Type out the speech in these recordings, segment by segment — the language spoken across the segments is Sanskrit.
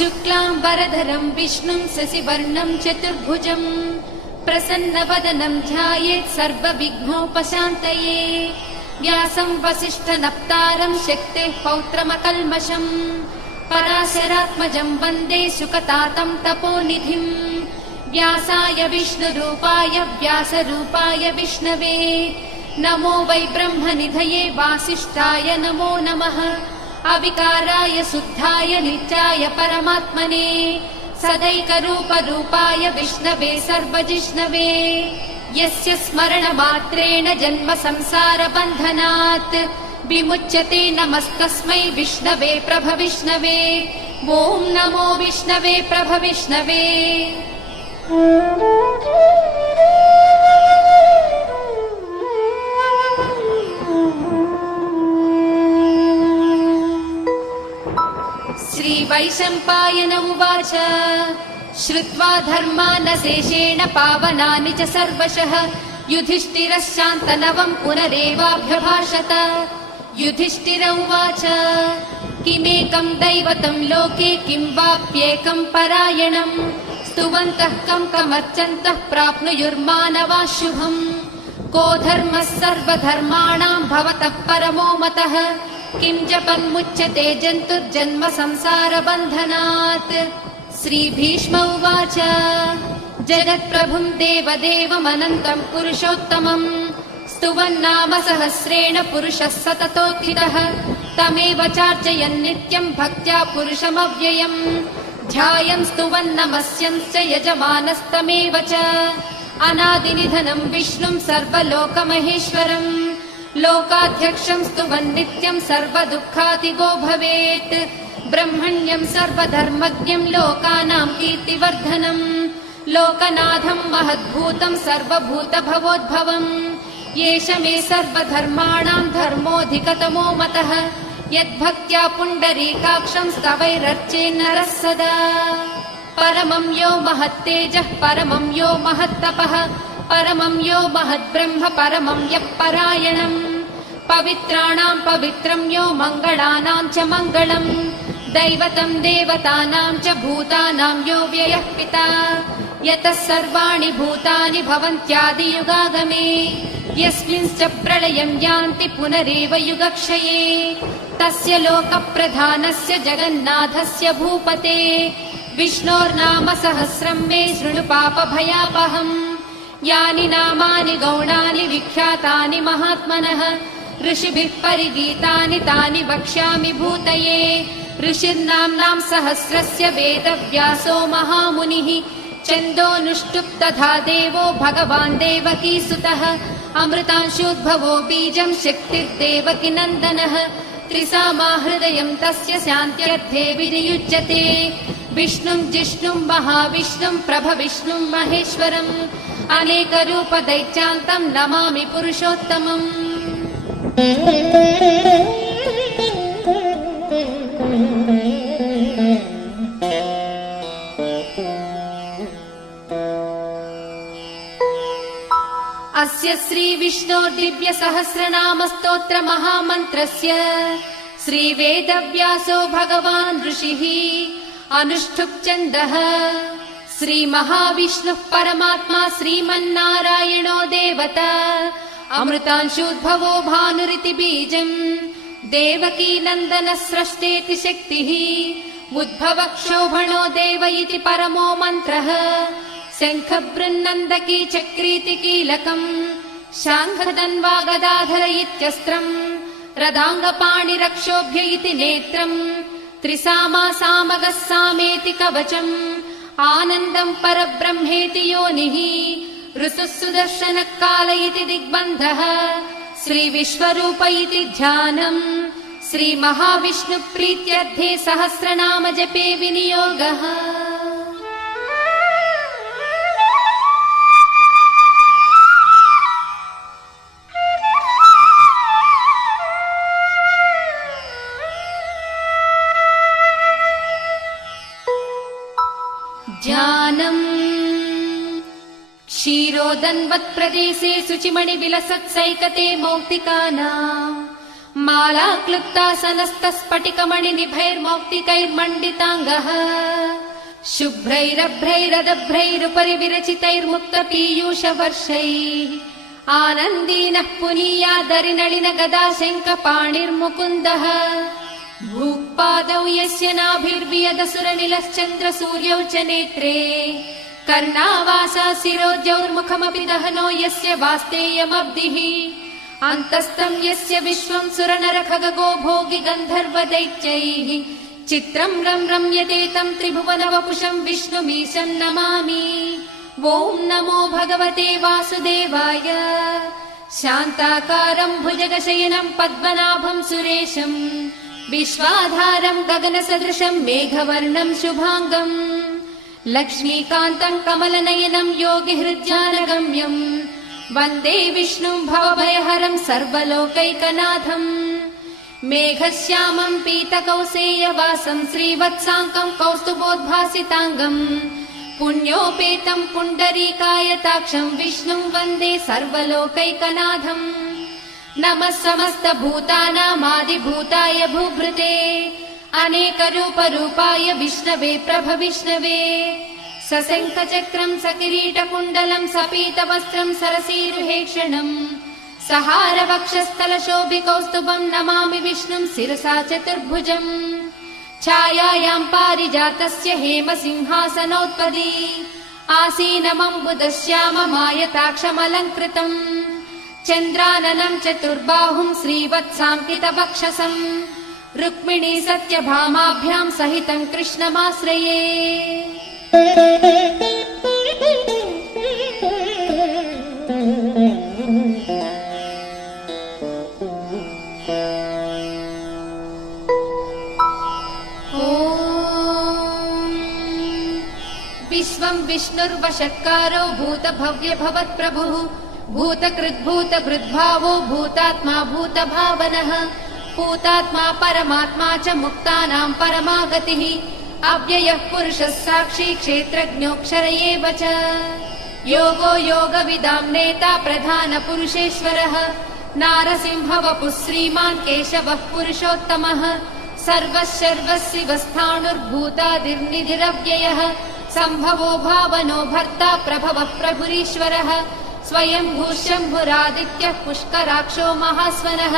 शुक्लाम्बरधरं विष्णुं शशिवर्णं चतुर्भुजं प्रसन्नवदनं ध्यायेत् सर्वविघ्नोपशान्तये। व्यासं वसिष्ठनप्तारं शक्तेः पौत्रमकल्मषम् पराशरात्मजं वन्दे सुकतातं तपोनिधिम्। व्यासाय विष्णुरूपाय व्यासरूपाय विष्णवे नमो वै ब्रह्मनिधये वासिष्ठाय नमो नमः। अविकाराय शुद्धाय नित्याय परमात्मने सदैकरूपरूपाय विष्णवे सर्वजिष्णवे। यस्य स्मरणमात्रेण जन्म संसारबन्धनात् विमुच्यते नमस्तस्मै विष्णवे प्रभविष्णवे। ॐ नमो विष्णवे प्रभविष्णवे। श्रीवैशम्पायन उवाच श्रुत्वा धर्मानशेषेण पावनानि च सर्वशः युधिष्ठिरः शान्तनवं पुनरेवाभ्यभाषत। युधिष्ठिर उवाच किमेकं दैवतं लोके किं वाप्येकं परायणम् स्तुवन्तः कमर्चन्तः प्राप्नुयुर्मानवा शुभम्। को धर्मः सर्वधर्माणां भवतः परमो मतः किं जपन्मुच्यते जन्तुर्जन्म संसारबन्धनात्। श्रीभीष्म उवाच जगत्प्रभुं देवदेवमनन्तं पुरुषोत्तमं स्तुवन्नाम सहस्रेण पुरुषः सततोत्थितः तमेव चार्चयन् नित्यं भक्त्या पुरुषमव्ययम् ध्यायन् स्तुवन् नमस्यंश्च यजमानस्तमेव च। अनादिनिधनं विष्णुं सर्वलोकमहेश्वरम् लोकाध्यक्षं स्तुवन् नित्यं सर्वदुःखातिगो भवेत्। ब्रह्मण्यं सर्वधर्मज्ञं लोकानां कीर्तिवर्धनम् लोकनाथं महद्भूतं सर्वभूतभवोद्भवम्। येष मे सर्वधर्माणां धर्मोऽधिकतमो मतः यद्भक्त्या पुण्डरीकाक्षं स्तवैरर्चेन्नरः सदा। परमं यो महत्तेजः परमं यो महत्तपः परमं यो महद्ब्रह्म परमं यः परायणम्। पवित्राणां पवित्रं यो मङ्गलानां च मङ्गलम् दैवतं देवतानां च भूतानां यो व्ययः पिता। यतः सर्वाणि भूतानि भवन्त्यादियुगागमे यस्मिंश्च प्रलयं यान्ति पुनरेव युगक्षये। तस्य लोकप्रधानस्य जगन्नाथस्य भूपते विष्णोर्नाम सहस्रं मे शृणु पापभयापहम्। यानि नामानि गौणानि विख्यातानि महात्मनः ऋषिभिः परिगीतानि तानि वक्ष्यामि भूतये। ऋषिर्नाम्नां सहस्रस्य वेदव्यासो महामुनिः छन्दोनुष्टुप् तथा देवो भगवान् देवकीसुतः। अमृतांशोद्भवो बीजं शक्तिर्देवकी नन्दनः त्रिसामा हृदयं तस्य शान्त्यर्थे विनियुज्यते। विष्णुं जिष्णुं महाविष्णुं प्रभविष्णुं महेश्वरम् अनेकरूपदैत्यान्तं नमामि पुरुषोत्तमम्। अस्य श्रीविष्णोर्दिव्यसहस्रनामस्तोत्र महामन्त्रस्य श्रीवेदव्यासो भगवान् ऋषिः अनुष्ठुप् छन्दः। श्रीमहाविष्णुः परमात्मा श्रीमन्नारायणो देवता अमृतांशोद्भवो भानुरिति बीजम् देवकी नन्दनः स्रष्टेति शक्तिः उद्भवक्षोभणो देव इति परमो मन्त्रः। शङ्खबृन्नन्दकी चक्रीति कीलकम् शाङ्खधन्वा गदाधर इत्यस्त्रम् रदाङ्गपाणिरक्षोभ्य इति नेत्रम् त्रिसामा सामगः सामेति कवचम् आनन्दम् परब्रह्मेति योनिः ऋसुः सुदर्शनः काल इति दिग्बन्धः श्रीविश्वरूप इति ध्यानम् श्रीमहाविष्णुप्रीत्यर्थे सहस्रनाम जपे विनियोगः। ध्यानम् क्षीरोदन्वत्प्रदेशे शुचिमणिविलसत्सैकते मौक्तिकानाम् मालाक्लुप्तासनस्तस्फटिकमणिनिभैर्मौक्तिकैर्मण्डिताङ्गः शुभ्रैरभ्रैरदभ्रैरुपरि विरचितैर्मुक्तपीयूषवर्षैः आनन्दीनः पुनीयादरिनलिन गदाशङ्खपाणिर्मुकुन्दः भूपादौ यस्य नाभिर्वियदसुरनिलश्चन्द्रसूर्यौ च नेत्रे कर्णावासा शिरोद्यौर्मुखमपि दहनो यस्य वास्तेयमब्धिः अन्तस्थं यस्य विश्वं सुरनरखगो भोगि गन्धर्वदैत्यैः चित्रं रम्यते तं त्रिभुवनवपुषं विष्णुमीशं नमामि। ॐ नमो भगवते वासुदेवाय। शान्ताकारं भुजगशयनं पद्मनाभं सुरेशं विश्वाधारं गगनसदृशं मेघवर्णं शुभाङ्गं लक्ष्मीकान्तं कमलनयनं योगिहृद्यानगम्यं वन्दे विष्णुं भवभयहरं सर्वलोकैकनाथम्। मेघश्यामं पीतकौसेयवासं श्रीवत्साङ्कं कौस्तुभोद्भासिताङ्गं पुण्योपेतं पुण्डरीकायताक्षं विष्णुं वन्दे सर्वलोकैकनाथम्। नमः समस्तभूतानामादिभूताय भूभृते अनेकरूपरूपाय विष्णवे प्रभविष्णवे सशङ्खचक्रं सकिरीटकुण्डलं सपीतवस्त्रं सरसीरुहेक्षणम् सहारवक्षस्थलशोभिकौस्तुभं नमामि विष्णुं शिरसा चतुर्भुजम्। छायायां पारिजातस्य हेमसिंहासनोत्पदी आसीनमम्बुदश्याममायताक्षमलङ्कृतम् चन्द्राननं चतुर्बाहुं श्रीवत्साङ्कितवक्षसं रुक्मिणी सत्यभामाभ्यां सहितं कृष्णमाश्रये। विश्वं विष्णुर्वषट्कारो भूतभव्य भवत्प्रभुः भूतकृद्भूतभृद्भावो भूतात्मा भूतभावनः भूतात्मा परमात्मा च मुक्तानां परमागतिः अव्ययः पुरुषः साक्षी क्षेत्रज्ञोऽक्षर एव च योगो योगविदां नेता प्रधानपुरुषेश्वरः नारसिंहवपुः श्रीमान् केशवः पुरुषोत्तमः सर्वशर्वशिवस्थाणुर्भूतादिर्निधिरव्ययः सम्भवो भावनो भर्ता प्रभवः प्रभुरीश्वरः स्वयंभू शम्भुरादित्यः पुष्कराक्षो महास्वनः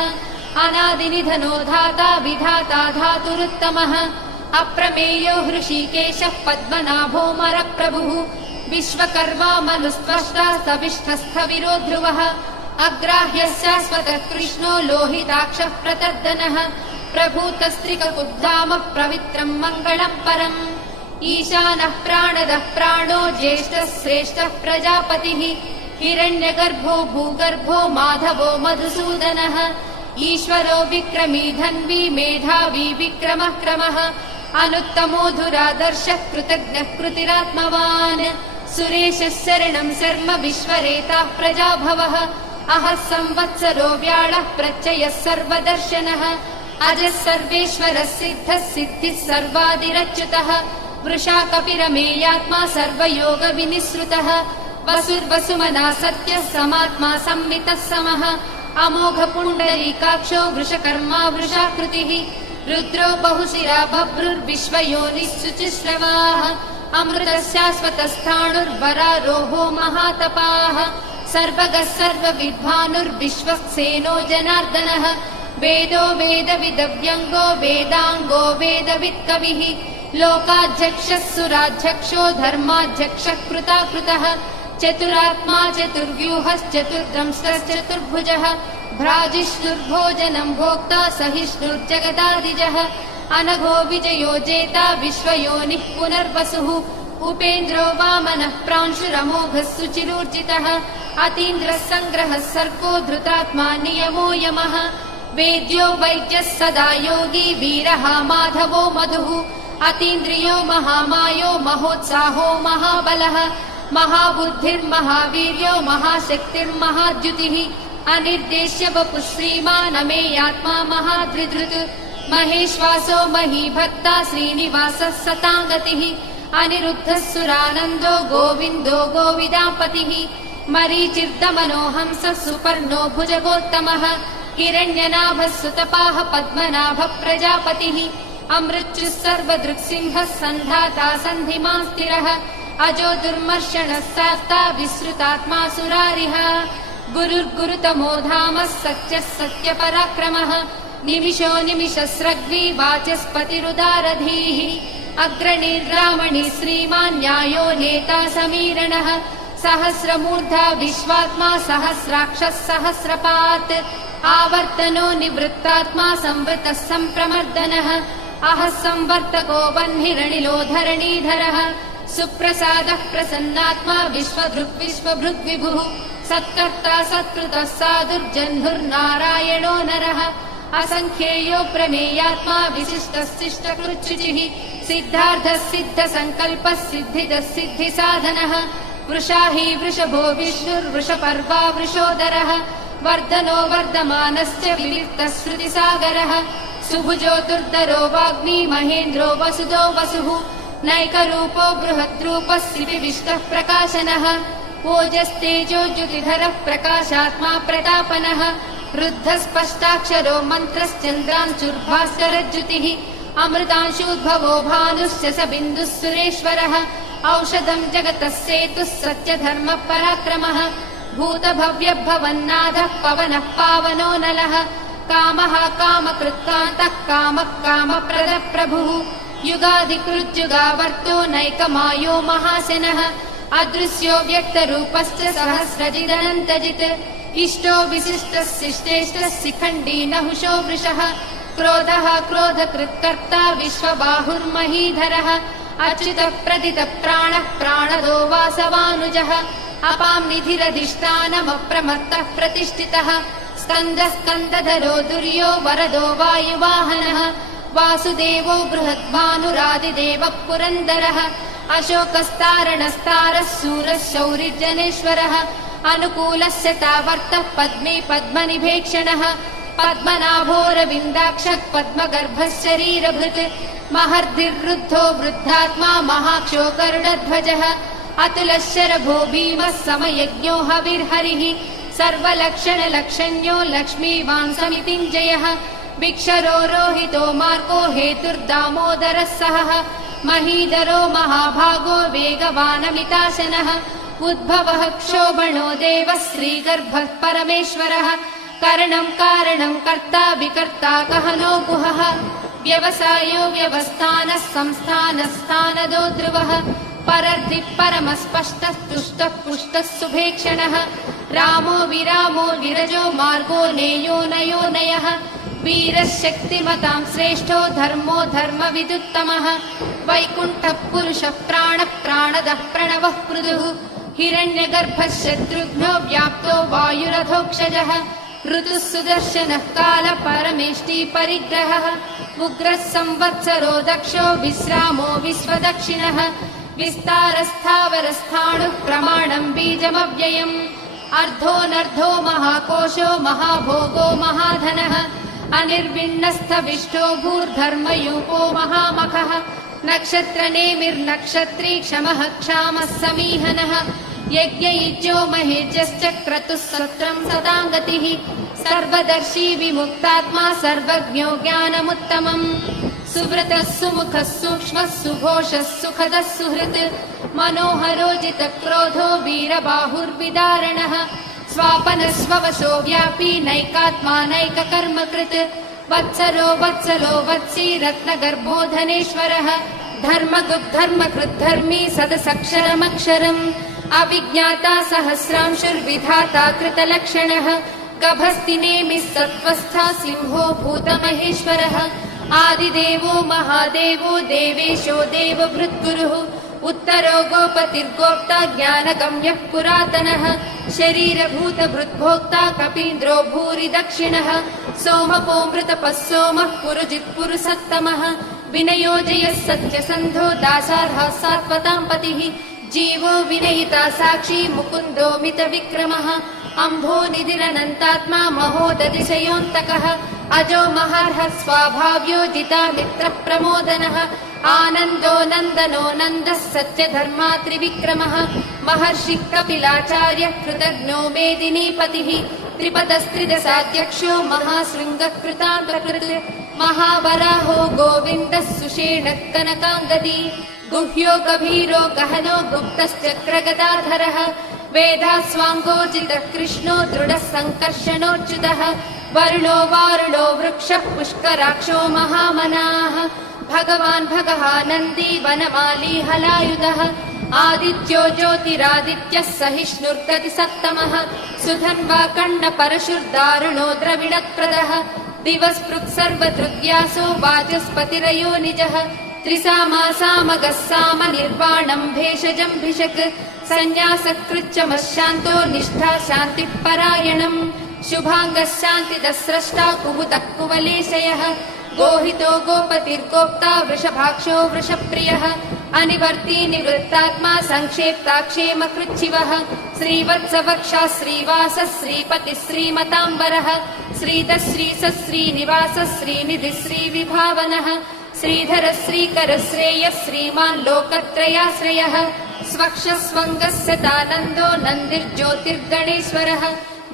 अनादिनिधनो धाता विधाता धातुरुत्तमः अप्रमेयो हृषीकेशः पद्मनाभो मरप्रभुः विश्वकर्मा मनुस्त्वष्टा सविष्ठस्थविरो ध्रुवः अग्राह्यः शाश्वतः कृष्णो लोहिताक्षः प्रतर्दनः प्रभूतस्त्रिककुब्धाम पवित्रम् मङ्गलम् परम् ईशानः प्राणदः प्राणो ज्येष्ठः श्रेष्ठः प्रजापतिः हिरण्यगर्भो भूगर्भो माधवो मधुसूदनः ईश्वरो विक्रमी धन्वी मेधावी विक्रमः क्रमः अनुत्तमो धुरादर्शः कृतज्ञः कृतिरात्मवान् सुरेशः शरणं शर्म विश्वरेताः प्रजाभवः अहः संवत्सरो व्याळः प्रत्ययः सर्वदर्शनः अजः सर्वेश्वरः सिद्धः सिद्धिः सर्वादिरच्युतः वृषा कपिरमेयात्मा सर्वयोगविनिसृतः वसुर्वसुमना सत्यः समात्मा संवितः समः अमोघ पुण्डरीकाक्षो वृषकर्मा वृषाकृतिः रुद्रो बहुशिरा बभ्रुर्विश्वयोनिः शुचिश्रवाः अमृतः शाश्वतस्थाणुर्वरारोहो महातपाः सर्वगः सर्वविद्वानुर्विश्वक्सेनो जनार्दनः वेदो वेदविदव्यङ्गो वेदाङ्गो वेदवित्कविः लोकाध्यक्षः सुराध्यक्षो धर्माध्यक्षः कृताकृतः चतुरात्मा चतुर्व्यूहश्चतुर्द्रंष्टश्चतुर्भुजः भ्राजिष्णुर्भोजनं भोक्ता सहिष्णुर्जगदादिजः अनघो विजयो जेता विश्वयोनिः पुनर्वसुः उपेन्द्रो वामनः प्रांशुरमोघः सुचिरूर्जितः अतीन्द्रः सङ्ग्रहः सर्गो धृतात्मा नियमो यमः वेद्यो वैद्यः सदा योगी वीरः माधवो मधुः अतीन्द्रियो महामायो महोत्साहो महाबलः महाबुद्धिर्महावीर्यो महाशक्तिर्महाद्युतिः अनिर्देश्य वपुः श्रीमानमेयात्मा महाधृधृत् महेश्वासो महीभक्ता श्रीनिवासः सताङ्गतिः अनिरुद्धः सुरानन्दो गोविन्दो गोविदापतिः मरीचिर्दमनो हंसः सुपर्णो भुजगोत्तमः हिरण्यनाभः सुतपाः पद्मनाभः प्रजापतिः अमृत्युः सर्वदृक्सिंहः सन्धाता सन्धिमान् स्थिरः अजो दुर्मर्षणः सात्ता विसृतात्मा सुरारिः गुरुर्गुरुतमो धामः सत्यः सत्यपराक्रमः निमिषो निमिषस्रग्वी वाचस्पतिरुदारधीः अग्रणीर्रामणि श्रीमान् न्यायो नेता समीरणः सहस्रमूर्धा विश्वात्मा सहस्राक्षः सहस्रपात् आवर्तनो निवृत्तात्मा संवृतः सम्प्रमर्दनः अहः संवर्तको वह्निरनिलो धरणीधरः सुप्रसादः प्रसन्नात्मा विश्वधृक् विश्वभृद्विभुः सत्कर्ता सत्कृतः साधुर्जह्नुर्नारायणो नरः असङ्ख्येयो प्रमेयात्मा विशिष्टः शिष्टकृच्छुचिः सिद्धार्थः सिद्धसङ्कल्पः सिद्धिदः सिद्धिसाधनः वृषाही वृषभो विष्णुर्वृषपर्वा वृषोदरः वर्धनो वर्धमानश्च विविक्तः श्रुतिसागरः सुभुजो दुर्धरो वाग्मी महेन्द्रो वसुदो वसुः नैकरूपो बृहद्रूपः श्रीविष्टः प्रकाशनः ओजस्तेजो ज्युतिधरः प्रकाशात्मा प्रतापनः रुद्धः स्पष्टाक्षरो मन्त्रश्चन्द्रांशुर्भास्करज्युतिः अमृतांशूद्भवो भानुश्च स बिन्दुः सुरेश्वरः औषधम् जगतः सेतुः सत्यधर्मः पराक्रमः भूतभव्यभवन्नाथः पवनः पावनो नलः कामः कामकृत्कान्तः कामः कामप्रदः प्रभुः युगाधिकृज्युगावर्तो नैकमायो महासेनः अदृश्यो व्यक्तरूपश्च सहस्रजिदनन्तजित् इष्टो विशिष्टः शिष्टेष्टः शिखण्डी नहुषो वृषः क्रोधः क्रोधकृत्कर्ता विश्वबाहुर्महीधरः अच्युतः प्रदितः प्राणः प्राणदो वासवानुजः अपां निधिरधिष्ठानमप्रमत्तः प्रतिष्ठितः स्कन्दः स्कन्दधरो दुर्यो वरदो वायुवाहनः वासुदेवो बृहद्भानुरादिदेवः पुरन्दरः अशोकस्तारणस्तारः शूरः शौरिजनेश्वरः अनुकूलस्य तावर्तः पद्मे पद्मनिभेक्षणः पद्मनाभोरविन्दाक्षः पद्मगर्भः शरीरभृत् महर्धिर्वृद्धो वृद्धात्मा महाक्षो गरुडध्वजः अतुलः शरभो भीमः समयज्ञो हविर्हरिः सर्वलक्षणलक्षण्यो लक्ष्मीवान् समितिञ्जयः विक्षरो रोहितो मार्गो हेतुर्दामोदरः सहः महीधरो महाभागो वेगवानमिताशनः उद्भवः क्षोभणो देवः श्रीगर्भः परमेश्वरः करणं कारणं कर्ता विकर्ता गहनो गुहः व्यवसायो व्यवस्थानः संस्थानस्थानदो ध्रुवः परर्धिः परमस्पष्टः तुष्टः पुष्टः सुभेक्षणः रामो विरामो विरजो मार्गो नेयो नयो नयः वीरः शक्तिमतां श्रेष्ठो धर्मो धर्मविदुत्तमः वैकुण्ठः पुरुषः प्राणः प्राणदः प्रणवः पृथुः हिरण्यगर्भः शत्रुघ्नो व्याप्तो वायुरथोक्षजः ऋतुः सुदर्शनः कालः परमेष्टि परिग्रहः उग्रः संवत्सरो दक्षो विश्रामो विश्वदक्षिणः विस्तारस्थावरस्थाणुः प्रमाणं बीजमव्ययम् अर्धोऽनर्धो महाकोशो महाभोगो महाधनः अनिर्विण्णस्थविष्टो भूर्धर्मयूपो महामखः नक्षत्रनेमिर्नक्षत्री क्षमः क्षामः समीहनः यज्ञयुज्यो महेज्यश्च क्रतुः सत्रं सदाङ्गतिः सर्वदर्शी विमुक्तात्मा सर्वज्ञो ज्ञानमुत्तमम् सुव्रतः सुमुखः सूक्ष्मः सुघोषः सुखदः सुहृत् मनोहरोजितक्रोधो वीरबाहुर्विदारणः स्वापनः स्ववशो व्यापी नैकात्मा नैककर्मकृत् वत्सरो वत्सलो वत्सी रत्नगर्भो धनेश्वरः धर्मकृद्धर्मी सदसक्षरमक्षरम् अविज्ञाता सहस्रांशुर्विधाता कृतलक्षणः गभस्तिनेमिः सत्त्वस्था सिंहो भूतमहेश्वरः आदिदेवो महादेवो देवेशो देवभृद्गुरुः उत्तरो गोपतिर्गोप्ता ज्ञानगम्यः पुरातनः शरीरभूतभृद्भोक्ता कपीन्द्रो भूरि दक्षिणः सोमपोऽमृतपः सोमः पुरुजित्पुरुषत्तमः विनयोजयः सत्यसन्धो दासार्हः सात्वतां पतिः जीवो विनयिता साक्षी मुकुन्दो मितविक्रमः अम्भो निधिरनन्तात्मा महोदधिशयोऽन्तकः अजो महार्हः स्वाभाव्यो जिता मित्रः प्रमोदनः आनन्दो नन्दनो नन्दः सत्यधर्मा त्रिविक्रमः महर्षिः कपिलाचार्यः कृतज्ञो मेदिनीपतिः त्रिपदस्त्रिदशाध्यक्षो महाशृङ्गकृतान्तकृत् महावराहो गोविन्दः सुषेणः कनकाङ्गदी गुह्यो गभीरो गहनो गुप्तश्चक्रगदाधरः वेदास्वाङ्गोचितः कृष्णो दृढः सङ्कर्षणोच्युतः वरुणो वारुणो वृक्षः पुष्कराक्षो महामनाः भगवान् भगः नन्दी वनमाली हलायुधः आदित्यो ज्योतिरादित्यः सहिष्णुर्गतिसत्तमः सुधन्वा कण्डपरशुर्दारुणो द्रविणप्रदः दिवस्पृक् सर्वधृग्यासो वाचस्पतिरयो निजः त्रिसामासामगः साम निर्वाणम् भेषजम् भिषक् सन्न्यासकृच्चमशान्तो निष्ठा शान्तिः परायणम् शुभाङ्गः शान्तिदः स्रष्टा कुमुदः कुवलेशयः गोहितो गोपतिर्गोप्ता वृषभाक्षो वृषप्रियः अनिवर्ती निवृत्तात्मा संक्षेप्ताक्षेमकृच्छिवः श्रीवत्सवक्षा श्रीवासः श्रीपतिः श्रीमताम्बरः श्रीधः श्रीसः श्रीनिवासः श्रीनिधिः श्रीविभावनः श्रीधर श्रीकर श्रेयः श्रीमान् लोकत्रयाश्रयः स्वक्षस्वङ्गस्य तानन्दो नन्दिर्ज्योतिर्गणेश्वरः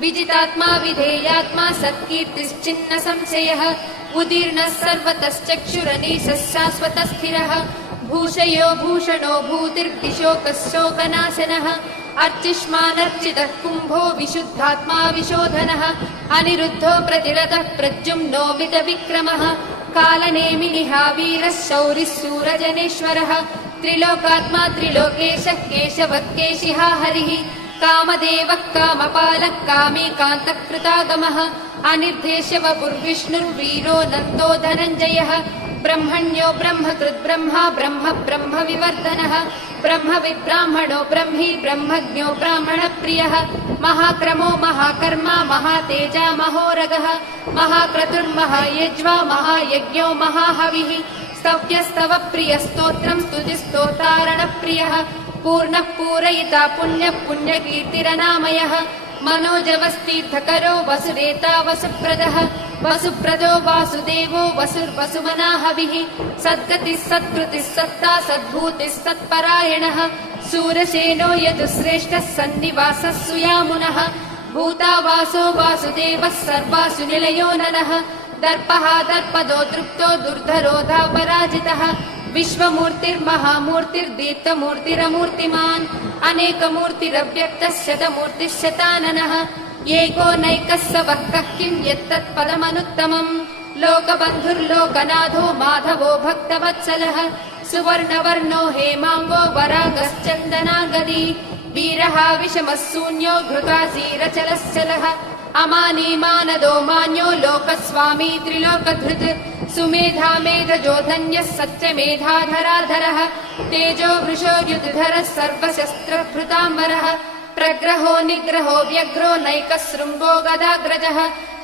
विजितात्मा विधेयात्मा सत्कीर्तिश्चिन्न संशयः उदीर्णः सर्वतश्चक्षुरनीशः शाश्वतः स्थिरः भूषयो भूषणो भूतिर्दिशोकः शोकनाशनः अर्चिष्मानर्चितः कुम्भो विशुद्धात्मा विशोधनः अनिरुद्धो प्रतिरतः प्रद्युम्नो मितविक्रमः कालनेमिनिः वीरः शौरिः शूरजनेश्वरः त्रिलोकात्मा त्रिलोकेशः केशवः केशिहा हरिः कामदेवः कामपालः कामीकान्तः कृतागमः अनिर्देश्यवपुर्विष्णुर्वीरो नन्दो धनञ्जयः ब्रह्मण्यो ब्रह्मकृत् ब्रह्मा ब्रह्म ब्रह्म विवर्धनः ब्रह्मविद्ब्राह्मणो ब्रह्मी ब्रह्मज्ञो ब्राह्मणप्रियः महाक्रमो महाकर्मा महातेजा महोरगः महाक्रतुर्महायज्वा महायज्ञो महाहविः स्तव्यस्तव प्रियस्तोत्रम् स्तुतिस्तोतारणप्रियः पूर्णः पूरयिता पुण्यः पुण्यकीर्तिरनामयः मनोजवस्तीर्थकरो वसुरेता वसुप्रदः वसुप्रदो वासुदेवो वसुर्वसुमनाहविः सद्गतिः सत्कृतिः सत्ता सद्भूतिः सत्परायणः शूरसेनो यदुश्रेष्ठः सन्निवासः सुयामुनः भूता वासो वासुदेवः सर्वासु निलयो ननः दर्पः दर्पदो दृप्तो दुर्धरोधा पराजितः विश्वमूर्तिर्महामूर्तिर्दीप्तमूर्तिरमूर्तिमान् अनेकमूर्तिरव्यक्तः शतमूर्तिः शताननः एको नैकः स वः कः किम् यत्तत्पदमनुत्तमम् लोकबन्धुर्लोकनाथो माधवो भक्तवत्सलः सुवर्णवर्णो हेमाङ्गो वरागश्चन्दनागदी वीरः विषमः शून्यो घृतासीरचलश्चलः अमानी मानदो मान्यो लोकस्वामी त्रिलोकधृत् सुमेधा मेधजो धन्यः सत्यमेधाधराधरः तेजो वृषो युधरः सर्वशस्त्रभृताम्बरः प्रग्रहो निग्रहो व्यग्रो नैकशृङ्गो गदाग्रजः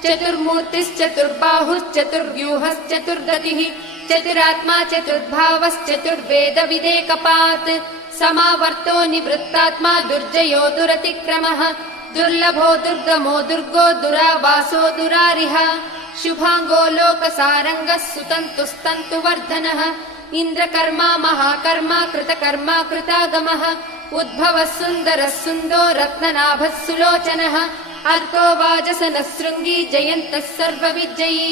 चतुर्मूर्तिश्चतुर्बाहुश्चतुर्व्यूहश्चतुर्गतिः चतुरात्मा चतुर्भावश्चतुर्वेदविदेकपात् समावर्तो निवृत्तात्मा दुर्जयो दुरतिक्रमः दुर्लभो दुर्गमो दुर्गो दुरावासो दुरारिः शुभाङ्गो लोकसारङ्गः सुतन्तुस्तन्तुवर्धनः इन्द्रकर्मा महाकर्मा कृतकर्मा कृतागमः उद्भवः सुन्दरः सुन्दो रत्ननाभः सुलोचनः अर्को वाजसनः शृङ्गी जयन्तः सर्वविजयी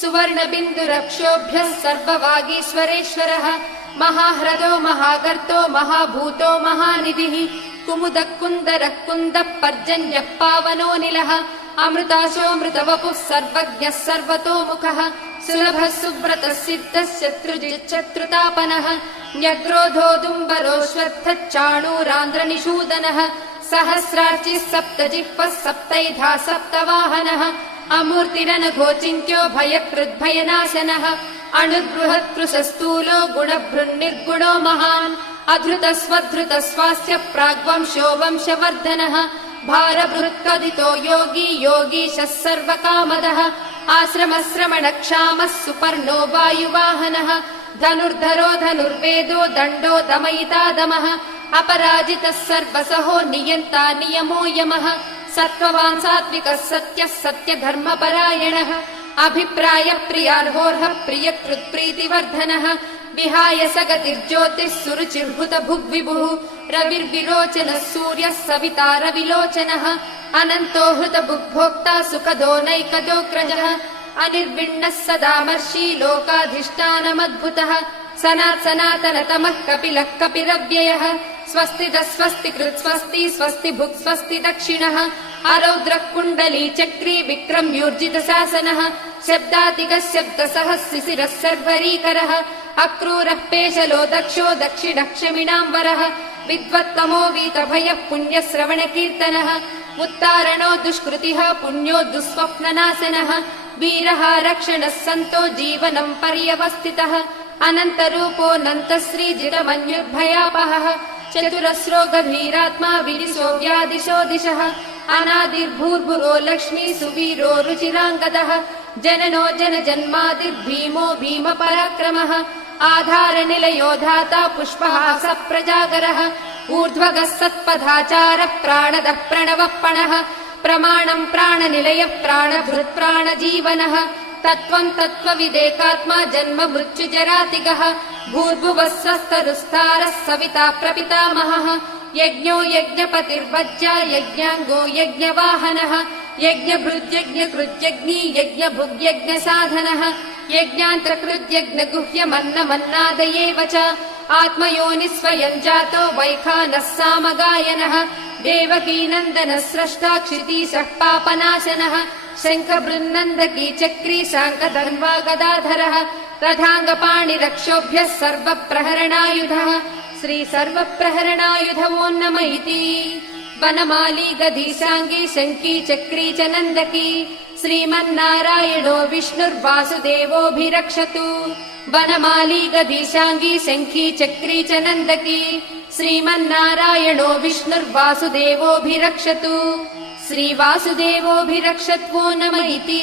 सुवर्णबिन्दुरक्षोभ्यः सर्ववागीश्वरेश्वरः महाह्रदो महागर्तो महाभूतो महानिधिः कुमुदः कुन्दरः कुन्दः पर्जन्यः पावनोऽनिलः अमृताशोऽमृतवपुः सर्वज्ञः सर्वतोमुखः सुलभः सुव्रतः सिद्धः शत्रुजिच्छत्रुतापनः न्यग्रोधोदुम्बरोऽश्वत्थः चाणूरान्ध्रनिषूदनः सहस्रार्चिः सप्तजिह्वः सप्तैधा सप्तवाहनः अमूर्तिरनघोचिन्त्यो भयकृद्भयनाशनः अणुर्बृहत्कृशस्थूलो गुणभृन्निर्गुणो महान् अधृतस्वधृतस्वास्य प्राग्वंशो वंशवर्धनः भारभृत्कदितो योगी योगीशः सर्वकामदः आश्रमश्रमणक्षामः सुपर्णो वायुवाहनः धनुर्धरो धनुर्वेदो दण्डो दमयिता दमः अपराजितः सर्वसहो नियन्ता नियमो यमः सत्त्ववान् सात्विकः सत्यः सत्यधर्मपरायणः अभिप्रायप्रियार्होर्हः प्रियकृत्प्रीतिवर्धनः विहाय सगतिर्ज्योतिः सुरुचिर्भुत भुग्विभुः रविर्विरोचनः सूर्यः सविता रविलोचनः अनन्तो हृतबुग्भोक्ता सुखदो नैकदोऽग्रजः अनिर्विण्णः सदामर्षि लोकाधिष्ठानमद्भुतः सनातनतमः कपिलः कपिरव्ययः स्वस्तितः स्वस्तिकृत् स्वस्ति स्वस्ति भुक् स्वस्ति दक्षिणः आरौद्रः कुण्डली चक्री विक्रम्यूर्जितशासनः शब्दातिकः शब्दसः शिशिरः सर्वरीकरः अक्रूरः पेशलो दक्षो दक्षिणः क्षमिणाम्बरः विद्वत्तमो वीतभयः पुण्यश्रवणकीर्तनः उत्तारणो दुष्कृतिः पुण्यो दुःस्वप्ननाशनः वीरः रक्षणः सन्तो जीवनं पर्यवस्थितः अनन्तरूपोऽनन्तश्रीजितमन्युर्भयापहः चतुरस्रो गभीरात्मा विदिशो व्यादिशो दिशः अनादिर्भूर्भुवो लक्ष्मी सुवीरो रुचिराङ्गदः जननो जनजन्मादिर्भीमो भीमपराक्रमः आधारनिलयो धाता पुष्पहासः प्रजागरः ऊर्ध्वगः सत्पथाचारः प्राणदः प्रणवः प्रमाणम् प्राणनिलयः प्राणभृत् प्राणजीवनः तत्त्वम् तत्त्वविदेकात्मा जन्म मृत्युजरातिगः भूर्भुवः सस्तरुस्तारः सविता प्रपितामहः यज्ञो यज्ञपतिर्वज्जा यज्ञाङ्गो यज्ञवाहनः यज्ञभृद्यज्ञकृत्यग्नी यज्ञभुग्यज्ञसाधनः यज्ञान्तकृद्यज्ञगुह्यमन्नमन्नादयेव च आत्मयोनिः स्वयम् जातो वैखानः सामगायनः देवकीनन्दनः स्रष्टा क्षितीशः पापनाशनः शङ्खबृन्नन्दकी चक्री शाङ्खधन्वा गदाधरः रथाङ्गपाणिरक्षोभ्यः सर्वप्रहरणायुधः श्रीसर्वप्रहरणायुध वो नम इति वनमाली गदीशाङ्गी शङ्की चक्री च नन्दकी श्रीमन्नारायणो विष्णुर्वासुदेवोऽभिरक्षतु वनमाली गदीशाङ्गी शङ्खी चक्री च नन्दकी श्रीमन्नारायणो विष्णुर्वासुदेवोऽभिरक्षतु श्रीवासुदेवोऽभिरक्षत्वो नम इति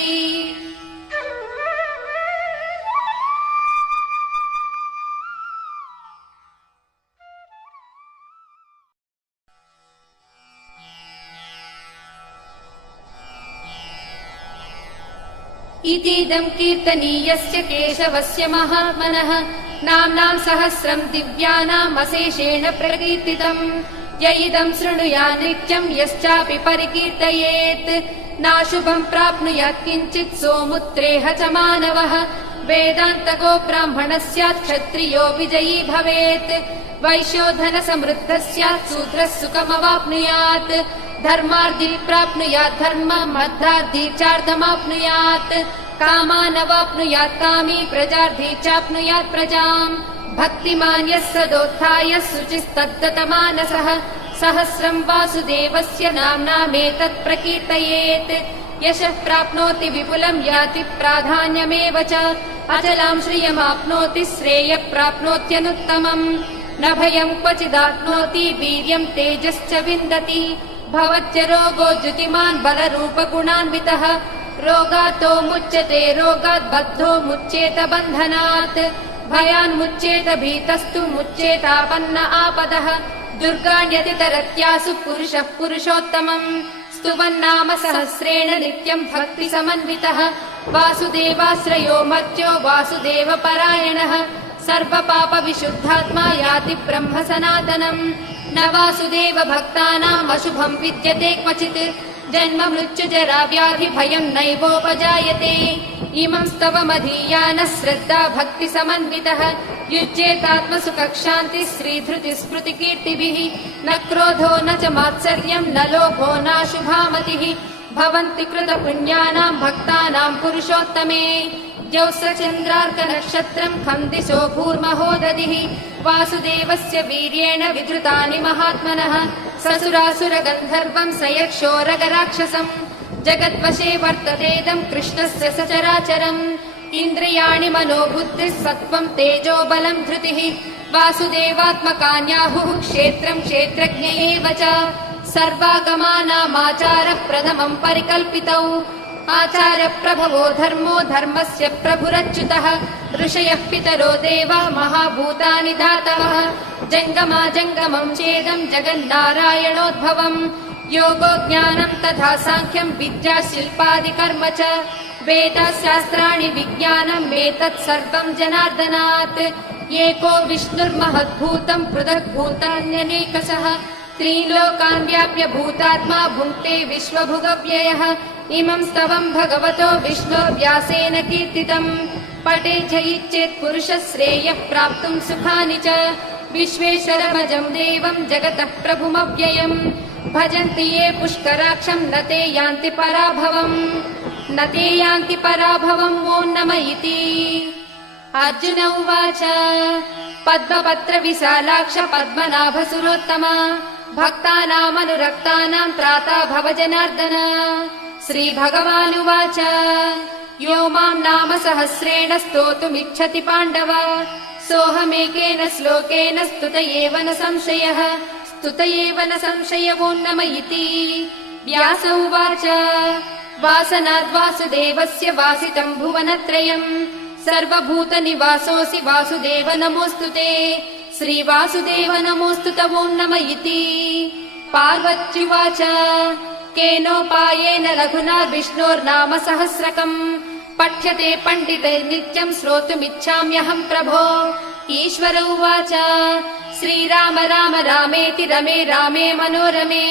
इतीदं कीर्तनीयस्य केशवस्य महात्मनः नाम्नां सहस्रं दिव्यानाम् अशेषेण प्रकीर्तितम् य इदं शृणुयात् नित्यं यश्चापि परिकीर्तयेत् नाशुभं प्राप्नुयात् किञ्चित् सोमुत्रेह च मानवः वेदान्तको ब्राह्मणः स्यात् क्षत्रियो विजयी भवेत् वैश्यो धनसमृद्धः स्यात् शूद्रः सुखमवाप्नुयात् धर्मार्थी प्राप्नुयात् धर्मम् अर्थार्थी चार्थमाप्नुयात् कामानवाप्नुयात् कामी प्रजार्थी चाप्नुयात् प्रजाम् भक्तिमान् यः सदोत्थाय शुचिस्तद्गतमानसः सहस्रं वासुदेवस्य नाम्नामेतत् प्रकीर्तयेत् यशः प्राप्नोति विपुलं याति प्राधान्यमेव च अचलां श्रियमाप्नोति श्रेयः प्राप्नोत्यनुत्तमम् न भयं क्वचिदाप्नोति वीर्यं तेजश्च विन्दति भवत्य रोगो द्युतिमान् बलरूपगुणान्वितः रोगातो मुच्यते रोगात् बद्धो मुच्येत बन्धनात् भयान्मुच्येत भीतस्तु मुच्येतापन्न आपदः दुर्गाण्यतितरत्यासु पुरुषः पुरुषोत्तमम् स्तुवन्नाम सहस्रेण नित्यम् भक्तिसमन्वितः वासुदेवाश्रयो मर्त्यो वासुदेवपरायणः सर्वपापविशुद्धात्मा याति ब्रह्म सनातनम् न वासुदेव भक्तानाम् अशुभम् विद्यते क्वचित् जन्म मृत्युजरा व्याधि भयम् नैवोपजायते इमं स्तवमधीयानः श्रद्धा भक्तिसमन्वितः युज्येतात्मसुखशान्तिः श्रीधृतिस्मृतिकीर्तिभिः न क्रोधो न च मात्सर्यम् न लोभो नाशुभामतिः भवन्ति कृतपुण्यानाम् भक्तानाम् पुरुषोत्तमे द्यौस्रचन्द्रार्कनक्षत्रम् खम् दिशो भूर्महोदधिः वासुदेवस्य वीर्येण विधृतानि महात्मनः ससुरासुरगन्धर्वम् स यक्षोरगराक्षसम् जगद्वशे वर्ततेदम् कृष्णस्य सचराचरम् इन्द्रियाणि मनोबुद्धिः सत्त्वम् तेजो बलम् धृतिः वासुदेवात्मकान्याहुः क्षेत्रम् क्षेत्रज्ञ एव च सर्वागमानामाचारप्रथमम् परिकल्पितौ आचार्यप्रभवो धर्मो धर्मस्य प्रभुरच्युतः ऋषयः पितरो देवा महाभूतानि धातवः जङ्गमा जङ्गमम् चेदम् जगन्नारायणोद्भवम् योगो ज्ञानम् तथा साङ्ख्यम् विद्या शिल्पादिकर्म च वेदशास्त्राणि विज्ञानम् एतत् सर्वम् जनार्दनात् एको विष्णुर्महद्भूतम् पृथग्भूतान्यनेकशः त्रीलोकान् व्याप्य भूतात्मा भुङ्क्ते विश्वभुगव्ययः इमं स्तवं भगवतो विष्णोर्व्यासेन कीर्तितम् पठे च इच्छेत् पुरुषः श्रेयः प्राप्तुं सुखानि च विश्वेश्वरमजं देवं जगतः प्रभुमव्ययम् भजन्ति ये पुष्कराक्षं न ते यान्ति पराभवम् न ते यान्ति पराभवम् ॐ नमः इति। अर्जुन उवाच पद्मपत्र विशालाक्ष पद्मनाभसुरोत्तम भक्तानामनुरक्तानां त्राता भव जनार्दन। श्रीभगवानुवाच यो मां नाम सहस्रेण स्तोतुमिच्छति पाण्डव सोऽहमेकेन श्लोकेन स्तुत एव न संशयः ॐ नमः इति। व्यास उवाच वासनाद्वासुदेवस्य वासितं भुवनत्रयम् सर्वभूतनिवासोऽसि वासुदेव नमोऽस्तु ते। श्रीवासुदेव नमोऽस्तु ॐ नमः इति। पार्वत्युवाच केनोपायेन रघुना विष्णोर्नाम सहस्रकम् पठ्यते पण्डितैर्नित्यम् श्रोतुमिच्छाम्यहम् प्रभो। ईश्वर उवाच श्रीराम राम रामेति रमे रामे मनोरमे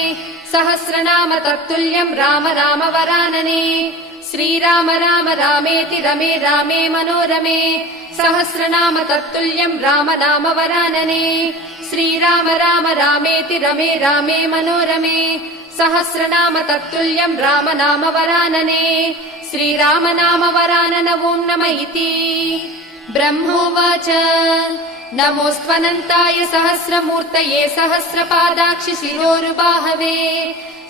सहस्रनाम तत्तुल्यम् राम राम वरानने। श्रीराम राम रामेति रमे रामे मनोरमे सहस्रनाम तत्तुल्यम् राम नाम वरानने। श्रीराम राम रामेति रमे रामे मनोरमे सहस्रनाम तत्तुल्यम् राम नाम वरानने। श्रीराम नाम वरानन ॐ नमः इति। ब्रह्मोवाच नमोऽस्त्वनन्ताय सहस्रमूर्तये सहस्रपादाक्षि शिरोरुबाहवे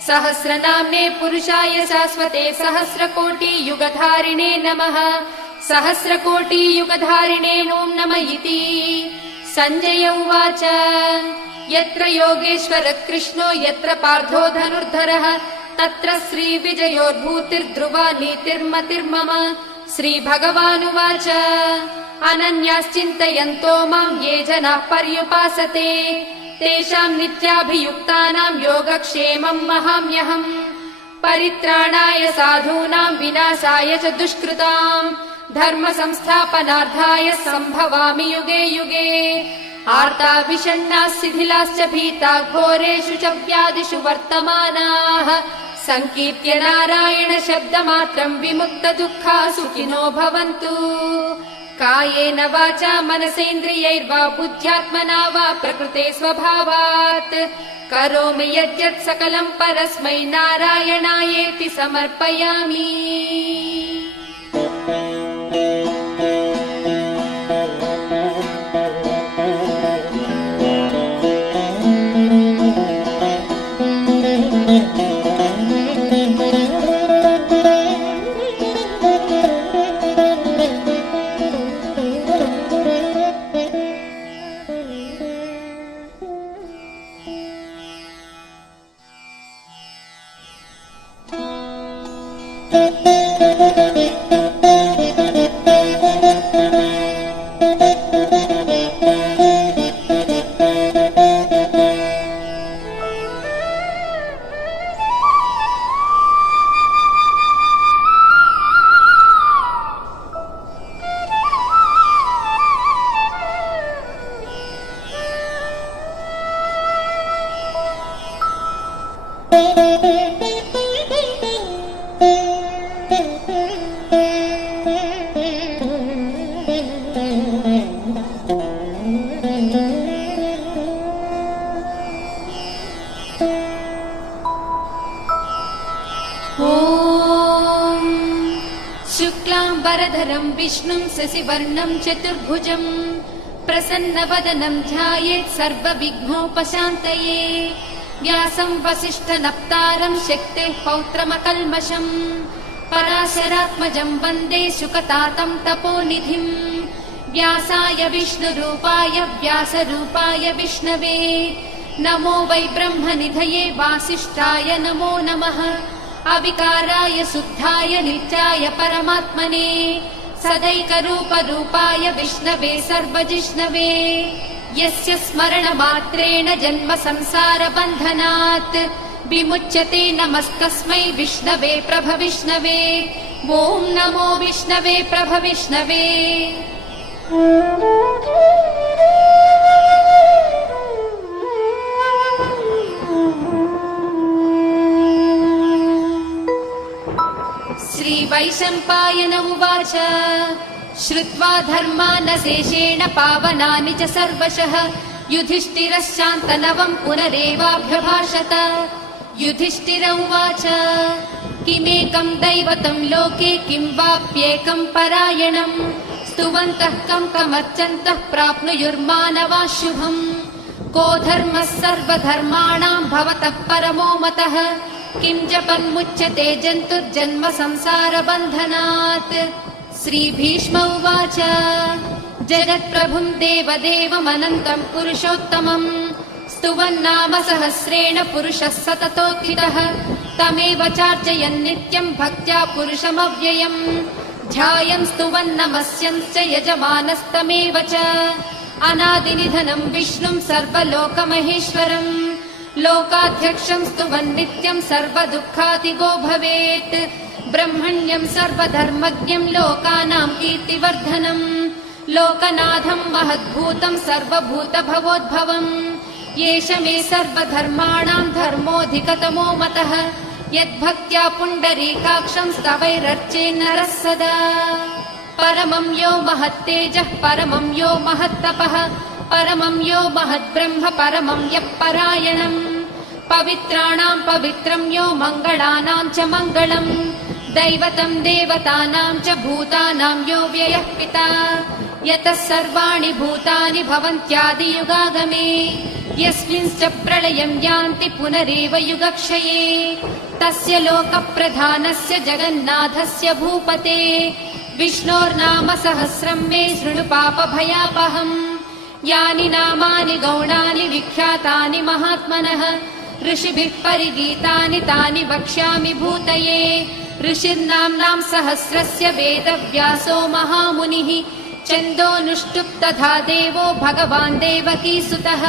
सहस्रनाम्ने पुरुषाय शाश्वते सहस्रकोटियुगधारिणे नमः सहस्रकोटियुगधारिणे ॐ नमः इति। सञ्जय उवाच यत्र योगेश्वर कृष्णो यत्र पार्थो धनुर्धरः तत्र श्रीविजयोर्भूतिर्ध्रुवा नीतिर्मतिर्मम। श्रीभगवानुवाच अनन्याश्चिन्तयन्तो मां ये जनाः पर्युपासते तेषां नित्याभियुक्तानां योगक्षेमं महाम्यहम्। परित्राणाय साधूनां विनाशाय च दुष्कृतां धर्म संस्थापनार्थाय सम्भवामि युगे युगे। आर्ता विषण्णाः शिथिलाश्च भीता घोरेषु च व्याधिषु वर्तमानाः संकीर्त्य नारायण शब्दमात्रं विमुक्त दुःखा सुखिनो भवन्तु। कायेन वाचा मनसेन्द्रियैर्वा बुद्ध्यात्मना वा प्रकृते स्वभावात् करोमि यद्यत् सकलं परस्मै नारायणायेति समर्पयामि। शुक्लाम्बरधरं विष्णुं शशिवर्णं चतुर्भुजं प्रसन्नवदनं ध्यायेत् सर्वविघ्नोपशान्तये। व्यासं वसिष्ठनप्तारं शक्तेः पौत्रमकल्मषम् पराशरात्मजं वन्दे शुकतातं तपोनिधिम्। व्यासाय विष्णुरूपाय व्यासरूपाय विष्णवे नमो वै ब्रह्मनिधये वासिष्ठाय नमो नमः। अविकाराय शुद्धाय नित्याय परमात्मने सदैकरूपरूपाय विष्णवे सर्वजिष्णवे। यस्य स्मरणमात्रेण जन्म संसारबन्धनात् विमुच्यते नमस्तस्मै विष्णवे प्रभविष्णवे। ॐ नमो विष्णवे प्रभविष्णवे। वैशम्पायन उवाच श्रुत्वा धर्मानशेषेण पावनानि च सर्वशः युधिष्ठिरः शान्तनवम् पुनरेवाभ्यभाषत। युधिष्ठिर उवाच किमेकम् दैवतम् लोके किं वाप्येकम् परायणम् स्तुवन्तः कमर्चन्तः प्राप्नुयुर्मानवा शुभम् को धर्मः सर्वधर्माणाम् भवतः परमो मतः किं जपन्मुच्यते जन्तुर्जन्म संसारबन्धनात्। श्रीभीष्म उवाच जगत्प्रभुम् देवदेवमनन्तम् पुरुषोत्तमम् स्तुवन्नाम सहस्रेण पुरुषः सततोत्थितः तमेव चार्चयन् नित्यम् भक्त्या पुरुषमव्ययम् ध्यायन् स्तुवन्नमस्यंश्च यजमानस्तमेव च अनादिनिधनम् विष्णुम् सर्वलोकमहेश्वरम् लोकाध्यक्षम् स्तुवन् नित्यम् सर्वदुःखातिगो भवेत् ब्रह्मण्यम् सर्वधर्मज्ञम् लोकानाम् कीर्तिवर्धनम् लोकनाथम् महद्भूतम् सर्वभूतभवोद्भवम् येष मे सर्वधर्माणाम् धर्मोऽधिकतमो मतः यद्भक्त्या पुण्डरीकाक्षम् स्तवैरर्चेन्नरः सदा। परमम् यो महत्तेजः परमम् यो महत्तपः परमम् यो महद्ब्रह्म परमम् यः परायणम् पवित्राणाम् पवित्रम् यो मङ्गलानाम् च मङ्गलम् दैवतम् देवतानाम् च भूतानाम् यो व्ययः पिता यतः सर्वाणि भूतानि भवन्त्यादियुगागमे यस्मिंश्च प्रलयम् यान्ति पुनरेव युगक्षये तस्य लोकप्रधानस्य जगन्नाथस्य भूपते विष्णोर्नाम सहस्रम् मे शृणु पापभयापहम् यानि नामानि गौणानि विख्यातानि महात्मनः ऋषिभिः परिगीतानि तानि वक्ष्यामि भूतये ऋषिर्नाम्नाम् सहस्रस्य वेदव्यासो महामुनिः छन्दोऽनुष्टुप् तथा देवो भगवान् देवकीसुतः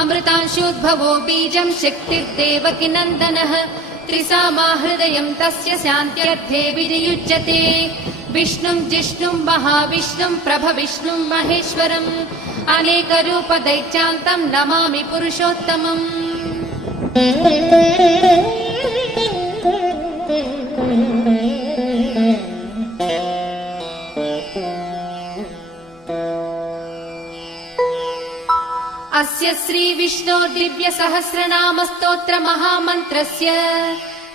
अमृतांशोद्भवो बीजम् शक्तिर्देवकी नन्दनः त्रिसामा हृदयम् तस्य शान्त्यर्थे विनियुज्यते विष्णुम् जिष्णुम् महाविष्णुम् प्रभविष्णुम् महेश्वरम् अनेकरूपदैत्यान्तम् नमामि पुरुषोत्तमम्। अस्य श्रीविष्णोर्दिव्यसहस्रनामस्तोत्र महामन्त्रस्य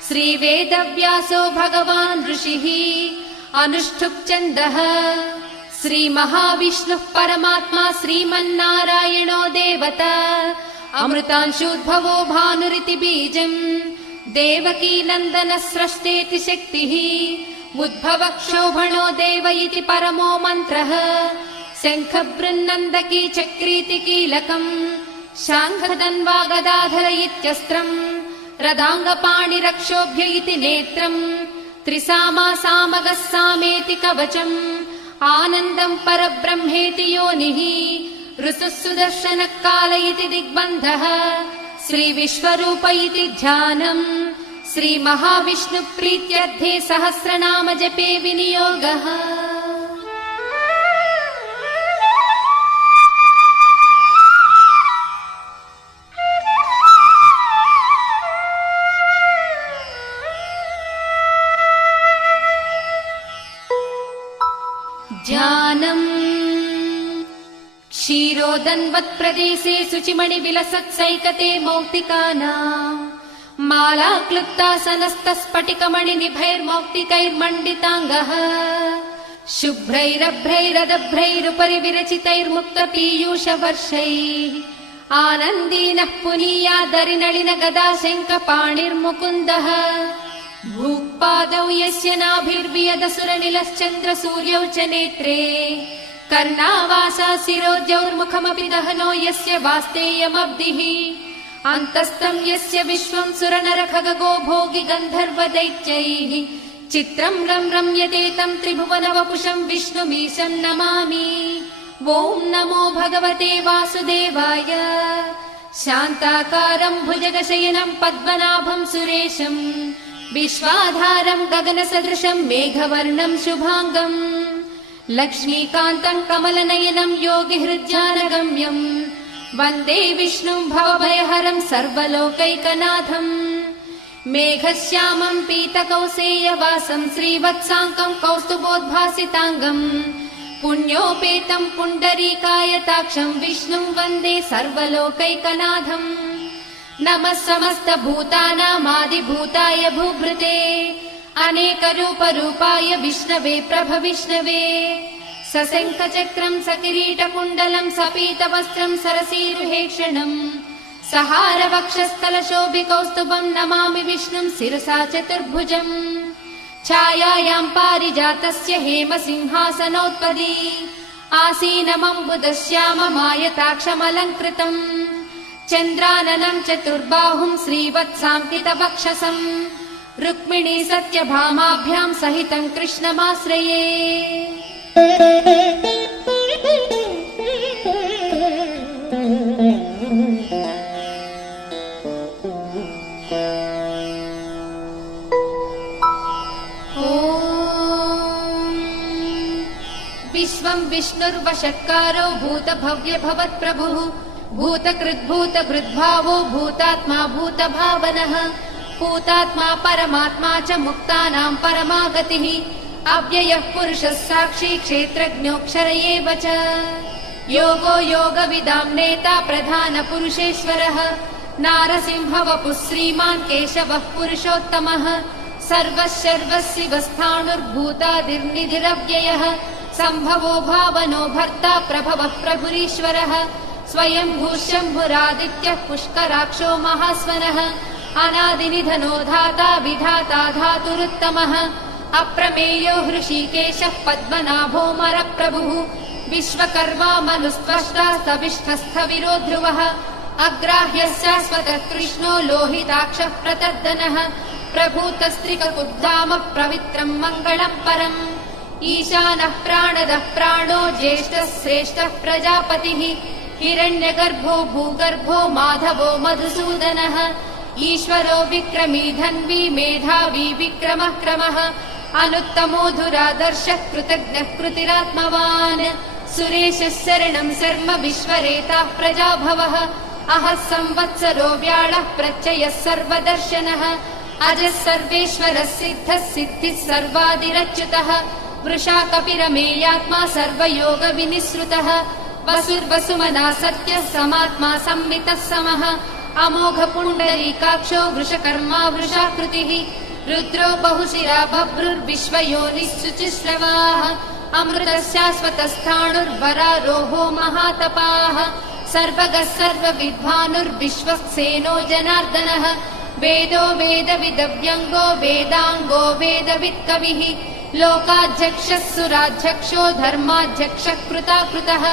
श्रीवेदव्यासो भगवान् ऋषिः अनुष्ठुप् छन्दः श्रीमहाविष्णुः परमात्मा श्रीमन्नारायणो देवता अमृतांशोद्भवो भानुरिति बीजम् देवकी नन्दनः स्रष्टेति शक्तिः उद्भवक्षोभणो देव इति परमो मन्त्रः शङ्खबृन्नन्दकी चक्रीति कीलकम् शाङ्खधन्वा गदाधर इत्यस्त्रम् रदाङ्गपाणिरक्षोभ्य इति नेत्रम् त्रिसामा सामगः सामेति कवचम् आनन्दम् परब्रह्मेति योनिः ऋसुः सुदर्शनः काल इति दिग्बन्धः श्रीविश्वरूप इति ध्यानम् श्रीमहाविष्णुप्रीत्यर्थे सहस्रनाम जपे विनियोगः। ध्यानम् क्षीरोदन्वत्प्रदेशे शुचिमणिविलसत्सैकते मौक्तिकानाम् माला क्लुप्तासनस्तस्फटिकमणिनिभैर्मौक्तिकैर्मण्डिताङ्गः शुभ्रैरभ्रैरदभ्रैरुपरि विरचितैर्मुक्तपीयूषवर्षैः आनन्दीनः पुनीयादरिनलिन गदा शङ्खपाणिर्मुकुन्दः भूपादौ यस्य नाभिर्वियदसुरनिलश्चन्द्रसूर्यौ च नेत्रे कर्णावासा शिरोद्यौर्मुखमपि दहनो यस्य वास्तेयमब्धिः अन्तस्तम् यस्य विश्वम् सुरनरखगो भोगि गन्धर्वदैत्यैः चित्रम् रम्यते तम् त्रिभुवनवपुषम् विष्णुमीशम् नमामि। ॐ नमो भगवते वासुदेवाय शान्ताकारम् भुजगशयनम् पद्मनाभम् सुरेशम् विश्वाधारम् गगनसदृशम् मेघवर्णम् शुभाङ्गम् लक्ष्मीकान्तम् कमलनयनम् योगिहृद्यानगम्यम् वन्दे विष्णुम् भवभयहरम् सर्वलोकैकनाथम् मेघश्यामम् पीतकौसेयवासम् श्रीवत्साङ्कम् कौस्तुभोद्भासिताङ्गम् पुण्योपेतम् पुण्डरीकायताक्षम् विष्णुम् वन्दे सर्वलोकैकनाथम्। नमः समस्तभूतानामादिभूताय भूभृते अनेकरूपरूपाय विष्णवे प्रभविष्णवे। सशङ्खचक्रम् सकिरीटकुण्डलम् सपीतवस्त्रम् सरसीरुहेक्षणम् सहारवक्षस्थलशोभिकौस्तुभम् नमामि विष्णुम् शिरसा चतुर्भुजम्। छायायाम् पारिजातस्य हेमसिंहासनोत्पदी आसीनमम्बुदश्याममायताक्षमलङ्कृतम् चन्द्राननम् चतुर्बाहुम् श्रीवत्साङ्कितवक्षसम् रुक्मिणी सत्यभामाभ्याम् सहितम् कृष्णमाश्रये। विश्वम् विष्णुर्वषट्कारो भूतभव्य भवत्प्रभुः भूतकृद्भूतभृद्भावो भूतात्मा भूतभावनः भूतात्मा परमात्मा च मुक्तानाम् परमागतिः अव्ययः पुरुषः साक्षी क्षेत्रज्ञोऽक्षर एव च योगो योगविदाम् नेता प्रधानपुरुषेश्वरः नारसिंहवपुः श्रीमान् केशवः पुरुषोत्तमः सर्वः सर्वशिवस्थाणुर्भूतादिर्निधिरव्ययः सम्भवो भावनो भर्ता प्रभवः प्रभुरीश्वरः स्वयम्भूः शम्भुरादित्यः पुष्कराक्षो महास्वनः अनादिनिधनो धाता विधाता धातुरुत्तमः अप्रमेयो हृषीकेशः पद्मनाभो मरप्रभुः विश्वकर्मा मनुस्त्वष्टा स्तविष्ठस्थविरो ध्रुवः अग्राह्यः शाश्वतः कृष्णो लोहिताक्षः प्रतर्दनः प्रभूतस्त्रिककुब्धाम पवित्रम् मङ्गलम् परम् ईशानः प्राणदः प्राणो ज्येष्ठः श्रेष्ठः प्रजापतिः हिरण्यगर्भो भूगर्भो माधवो मधुसूदनः ईश्वरो विक्रमी धन्वी मेधावी विक्रमः क्रमः अनुत्तमो धुरादर्शः कृतज्ञः कृतिरात्मवान् सुरेशः शरणम् शर्म विश्वरेताः प्रजाभवः अहः संवत्सरो व्याळः प्रत्ययः सर्वदर्शनः अजः सर्वेश्वरः सिद्धः सिद्धिः सर्वादिरच्युतः वृषा कपिरमेयात्मा सर्वयोगविनिसृतः वसुर्वसुमना सत्यः समात्मा संवितः समः अमोघ पुण्डरीकाक्षो वृषकर्मा वृषाकृतिः रुद्रो बहुशिरा बभ्रुर्विश्वयोनिः शुचिश्रवाः अमृतः शाश्वतस्थाणुर्वरारोहो महातपाः सर्वगः सर्वविद्वानुर्विश्वक्सेनो जनार्दनः वेदो वेदविदव्यङ्गो वेदाङ्गो वेदवित्कविः लोकाध्यक्षः सुराध्यक्षो धर्माध्यक्षः कृताकृतः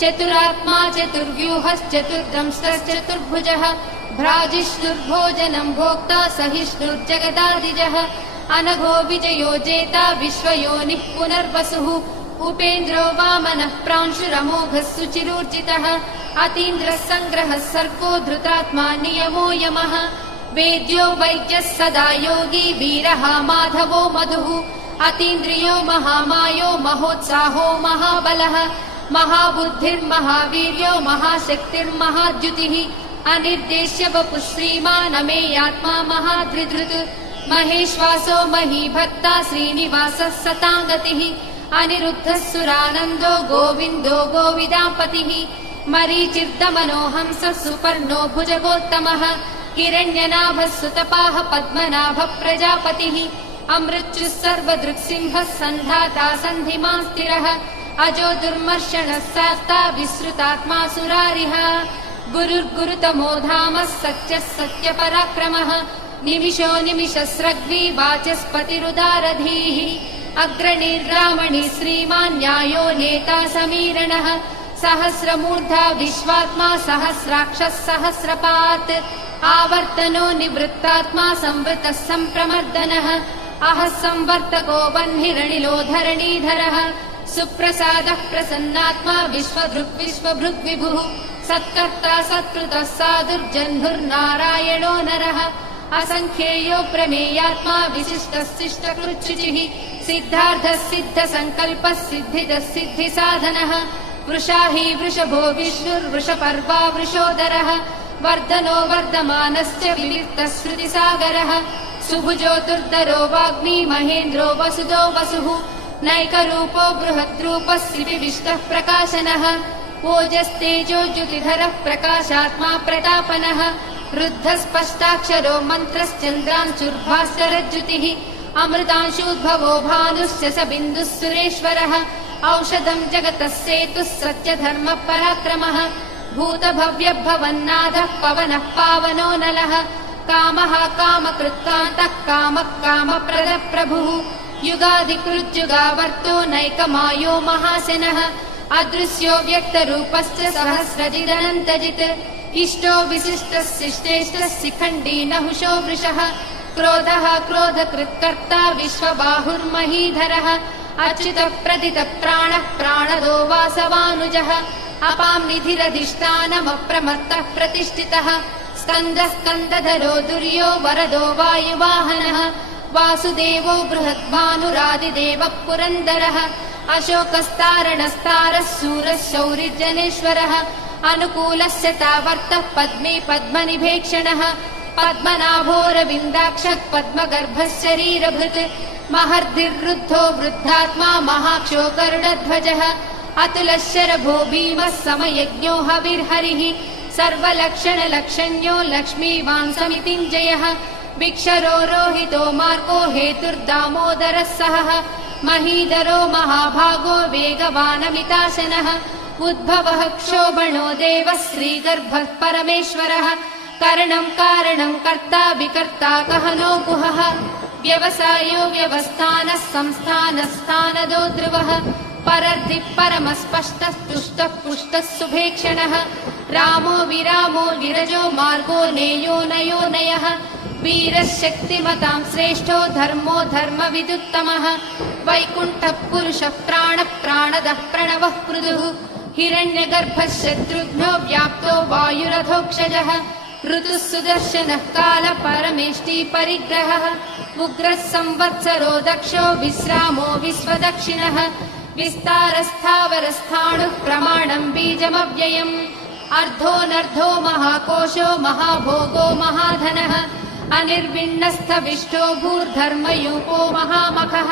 चतुरात्मा चतुर्व्यूहश्चतुर्दंष्टश्चतुर्भुजः भ्राजिष्णुर्भोजनम् भोक्ता सहिष्णुर्जगदादिजः अनघो विजयो जेता विश्वयोनिः पुनर्वसुः उपेन्द्रो वामनः प्रांशुरमोघः सुचिरूर्जितः अतीन्द्रः सङ्ग्रहः सर्गो धृतात्मा नियमो यमः वेद्यो वैद्यः सदा योगी वीरः माधवो मधुः अतीन्द्रियो महामायो महोत्साहो महाबलः महाबुद्धिर्महावीर्यो महाशक्तिर्महाद्युतिः अनिर्देश्य वपुः श्रीमान् अमेयात्मा महाधृधृत् महेश्वासो महीभक्ता श्रीनिवासः सताङ्गतिः अनिरुद्धः सुरानन्दो गोविन्दो गोविदापतिः मरीचिर्दमनोहंसः सुपर्णो भुजगोत्तमः हिरण्यनाभः सुतपाः पद्मनाभः प्रजापतिः अमृत्युः सर्वदृक्सिंहः सन्धाता सन्धिमान् स्थिरः अजो दुर्मर्षणः शास्ता विसृतात्मा सुरारिः गुरुर्गुरुतमो धामः सत्यः सत्यपराक्रमः निमिषो निमिषस्रग्वी वाचस्पतिरुदारधीः अग्रणीर्रामणि श्रीमान् न्यायो नेता समीरणः सहस्रमूर्धा विश्वात्मा सहस्राक्षः सहस्रपात् आवर्तनो निवृत्तात्मा संवृतः सम्प्रमर्दनः अहः संवर्तको वह्निरनिलो धरणीधरः सुप्रसादः प्रसन्नात्मा विश्वभृग्विभुः सत्कर्ता सत्कृतः साधुर्जह्नुर्नारायणो नरः असङ्ख्येयो प्रमेयात्मा विशिष्टः शिष्टकृच्छुचिः सिद्धार्थः सिद्धसङ्कल्पः सिद्धिदः सिद्धिसाधनः वृषाही वृषभो विष्णुर्वृषपर्वा वृषोदरः वर्धनो वर्धमानश्च विविक्तश्रुतिसागरः सुभुजो दुर्धरो वाग्मी महेन्द्रो वसुदो वसुः नैकरूपो बृहद्रूपः श्रीविष्टः प्रकाशनः ओजस्तेजो ज्युतिधरः प्रकाशात्मा प्रतापनः रुद्धस्पष्टाक्षरो मन्त्रश्चन्द्रांशुर्भास्करज्युतिः अमृतांशूद्भवो भानुश्च स बिन्दुः सुरेश्वरः औषधम् जगतः सेतुः सत्यधर्म पराक्रमः भूतभव्यभवन्नाथः पवनः पावनो नलः कामः कामकृत्कान्तः कामः कामप्रदः प्रभुः युगादिकृज्जुगावर्तो नैकमायो महासेनः अदृश्यो व्यक्तरूपश्च सहस्रजिदनन्तजित् इष्टो विशिष्टः शिष्टेष्टः शिखण्डी नहुषो वृषः क्रोधः क्रोधकृत्कर्ता विश्वबाहुर्महीधरः अच्युतः प्रदितः प्राणः प्राणदो वासवानुजः अपां निधिरधिष्ठानमप्रमत्तः प्रतिष्ठितः स्कन्दः स्कन्दधरो दुर्यो वरदो वायुवाहनः वासुदेवो बृहद्भानुरादिदेवः पुरन्दरः अशोकस्तारणस्तारः शूरः शौरिजनेश्वरः अनुकूलस्य तावर्तः पद्मे पद्मनिभेक्षणः पद्मनाभोरविन्दाक्षः पद्मगर्भः शरीरभृत् महर्धिर्वृद्धो वृद्धात्मा महाक्षो गरुडध्वजः अतुलः शरभो भीमः समयज्ञो हविर्हरिः सर्वलक्षणलक्षण्यो लक्ष्मीवान् समितिञ्जयः विक्षरो रोहितो मार्गो हेतुर्दामोदरः सहः महीधरो महाभागो वेगवानमिताशनः उद्भवः क्षोभणो देवः श्रीगर्भः परमेश्वरः करणं कारणं कर्ता विकर्ता गहनो गुहः व्यवसायो व्यवस्थानः संस्थानस्थानदो ध्रुवः परर्धिः परमस्पष्टः तुष्टः पुष्टः सुभेक्षणः रामो विरामो विरजो मार्गो नेयो नयो नयः वीरः शक्तिमतां श्रेष्ठो धर्मो धर्मविदुत्तमः वैकुण्ठः पुरुषः प्राणः प्राणदः प्रणवः पृथुः हिरण्यगर्भः शत्रुघ्नो व्याप्तो वायुरथोक्षजः ऋतुः सुदर्शनः कालः परमेष्टि परिग्रहः उग्रः संवत्सरो दक्षो विश्रामो विश्वदक्षिणः विस्तारस्थावरस्थाणुः प्रमाणं बीजमव्ययम् अर्धोऽनर्धो महाकोशो महाभोगो महाधनः अनिर्विण्णस्थविष्टो भूर्धर्मयूपो महामखः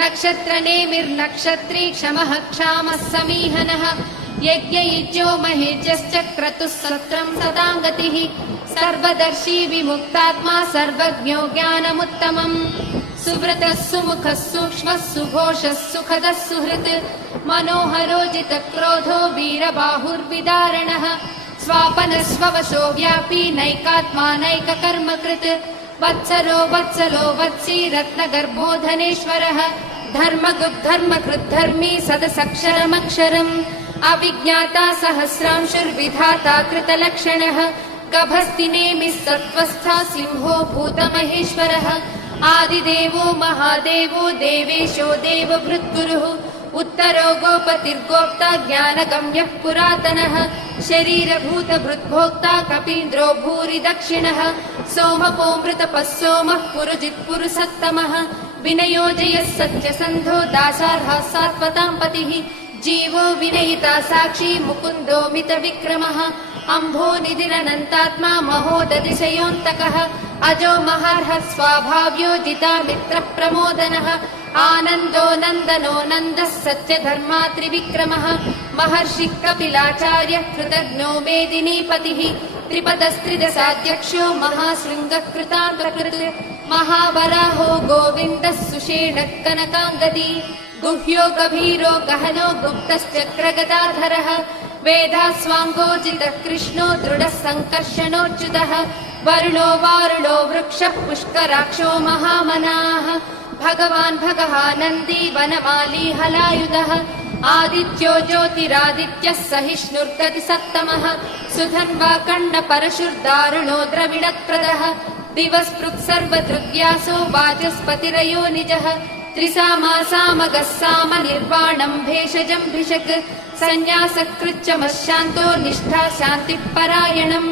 नक्षत्रनेमिर्नक्षत्री क्षमः क्षामः समीहनः यज्ञयुज्यो महेज्यश्च क्रतुः सत्रं सदाङ्गतिः सर्वदर्शी विमुक्तात्मा सर्वज्ञो ज्ञानमुत्तमम् सुव्रतः सुमुखः सूक्ष्मः सुघोषः सुखदः सुहृत् मनोहरोजितक्रोधो वीरबाहुर्विदारणः स्वापनस्ववशो व्यापी नैकात्मा नैककर्मकृत् वत्सरो वत्सलो वत्सी रत्नगर्भो धनेश्वरः धर्मकृद्धर्मी सदसक्षरमक्षरम् अविज्ञाता सहस्रांशुर्विधाता कृतलक्षणः गभस्तिनेमिः सत्त्वस्था सिंहो भूतमहेश्वरः आदिदेवो महादेवो देवेशो देवभृद्गुरुः उत्तरो गोपतिर्गोप्ता ज्ञानगम्यः पुरातनः शरीरभूतभृद्भोक्ता कपीन्द्रो भूरि दक्षिणः सोमपोऽमृतपः सोमः पुरुजित्पुरुषत्तमः विनयोजयः सत्यसन्धो दासार्हः सात्वतां पतिः जीवो विनयिता साक्षी मुकुन्दो मितविक्रमः अम्भो निधिरनन्तात्मा महोदधिशयोऽन्तकः अजो महार्हः स्वाभाव्यो जितामित्रः प्रमोदनः आनन्दो नन्दनो नन्दः सत्यधर्मा त्रिविक्रमः महर्षिः कपिलाचार्यः कृतज्ञो मेदिनीपतिः त्रिपदस्त्रिदशाध्यक्षो महाशृङ्गः कृतान्तकृत् महावराहो गोविन्दः सुषेणः कनकाङ्गदी गुह्यो गभीरो गहनो गुप्तश्चक्रगदाधरः वेदास्वाङ्गोजितः कृष्णो दृढः सङ्कर्षणोच्युतः वरुणो वारुणो वृक्षः पुष्कराक्षो महामनाः भगवान् भगः नन्दी वनमाली हलायुधः आदित्यो ज्योतिरादित्यः सहिष्णुर्गतिसत्तमः सुधन्वा कण्डपरशुर्दारुणो द्रविणप्रदः दिवस्पृक् सर्वदृग्व्यासो वाचस्पतिरयो निजः त्रिसामासामगः साम निर्वाणम् भेषजम् भिषक् सन्न्यासकृच्चमः शान्तो निष्ठा शान्तिः परायणम्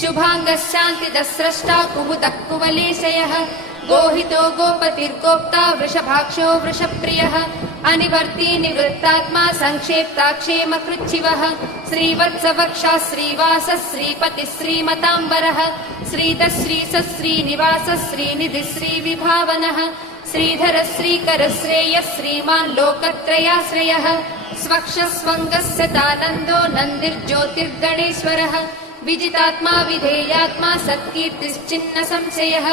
शुभाङ्गः शान्तिदः स्रष्टा कुमुदः कुवलेशयः गोहितो गोपतिर्गोप्ता वृषभाक्षो वृषप्रियः अनिवर्ती निवृत्तात्मा संक्षेप्ताक्षेमकृच्छिवः श्रीवत्सवक्षः श्रीवासः श्रीपतिः श्रीमताम्बरः श्रीधः श्रीसः श्रीनिवासः श्रीनिधिः श्रीविभावनः श्रीधर श्रीकर श्रेयः श्रीमान् लोकत्रयाश्रयः स्वक्षस्वङ्गस्सदानन्दो नन्दिर्ज्योतिर्गणेश्वरः विजितात्मा विधेयात्मा सत्कीर्तिश्चिन्न संशयः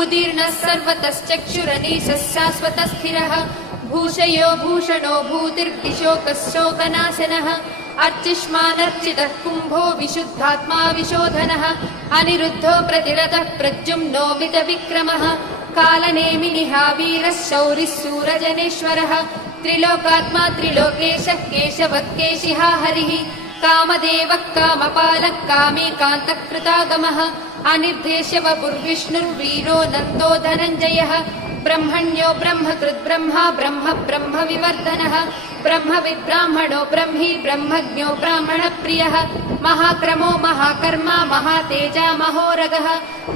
उदीर्णः सर्वतश्चक्षुरनीशः शाश्वतः स्थिरः भूषयो भूषणो भूतिर्विशोकः शोकनाशनः अर्चिष्मानर्चितः कुम्भो विशुद्धात्मा विशोधनः अनिरुद्धो प्रतिरतः प्रद्युम्नो मितविक्रमः कालनेमिनिः वीरः शौरिः शूरजनेश्वरः त्रिलोकात्मा त्रिलोकेशः केशवः केशिहा हरिः कामदेवः कामपालः कामेकान्तः कृतागमः अनिर्देश्य वपुर्विष्णुर्वीरो नन्दो धनञ्जयः ब्रह्मण्यो ब्रह्मकृद् ब्रह्मा ब्रह्म ब्रह्म विवर्धनः ब्रह्मविद्ब्राह्मणो ब्रह्मी ब्रह्मज्ञो ब्राह्मणप्रियः महाक्रमो महाकर्मा महातेजा महोरगः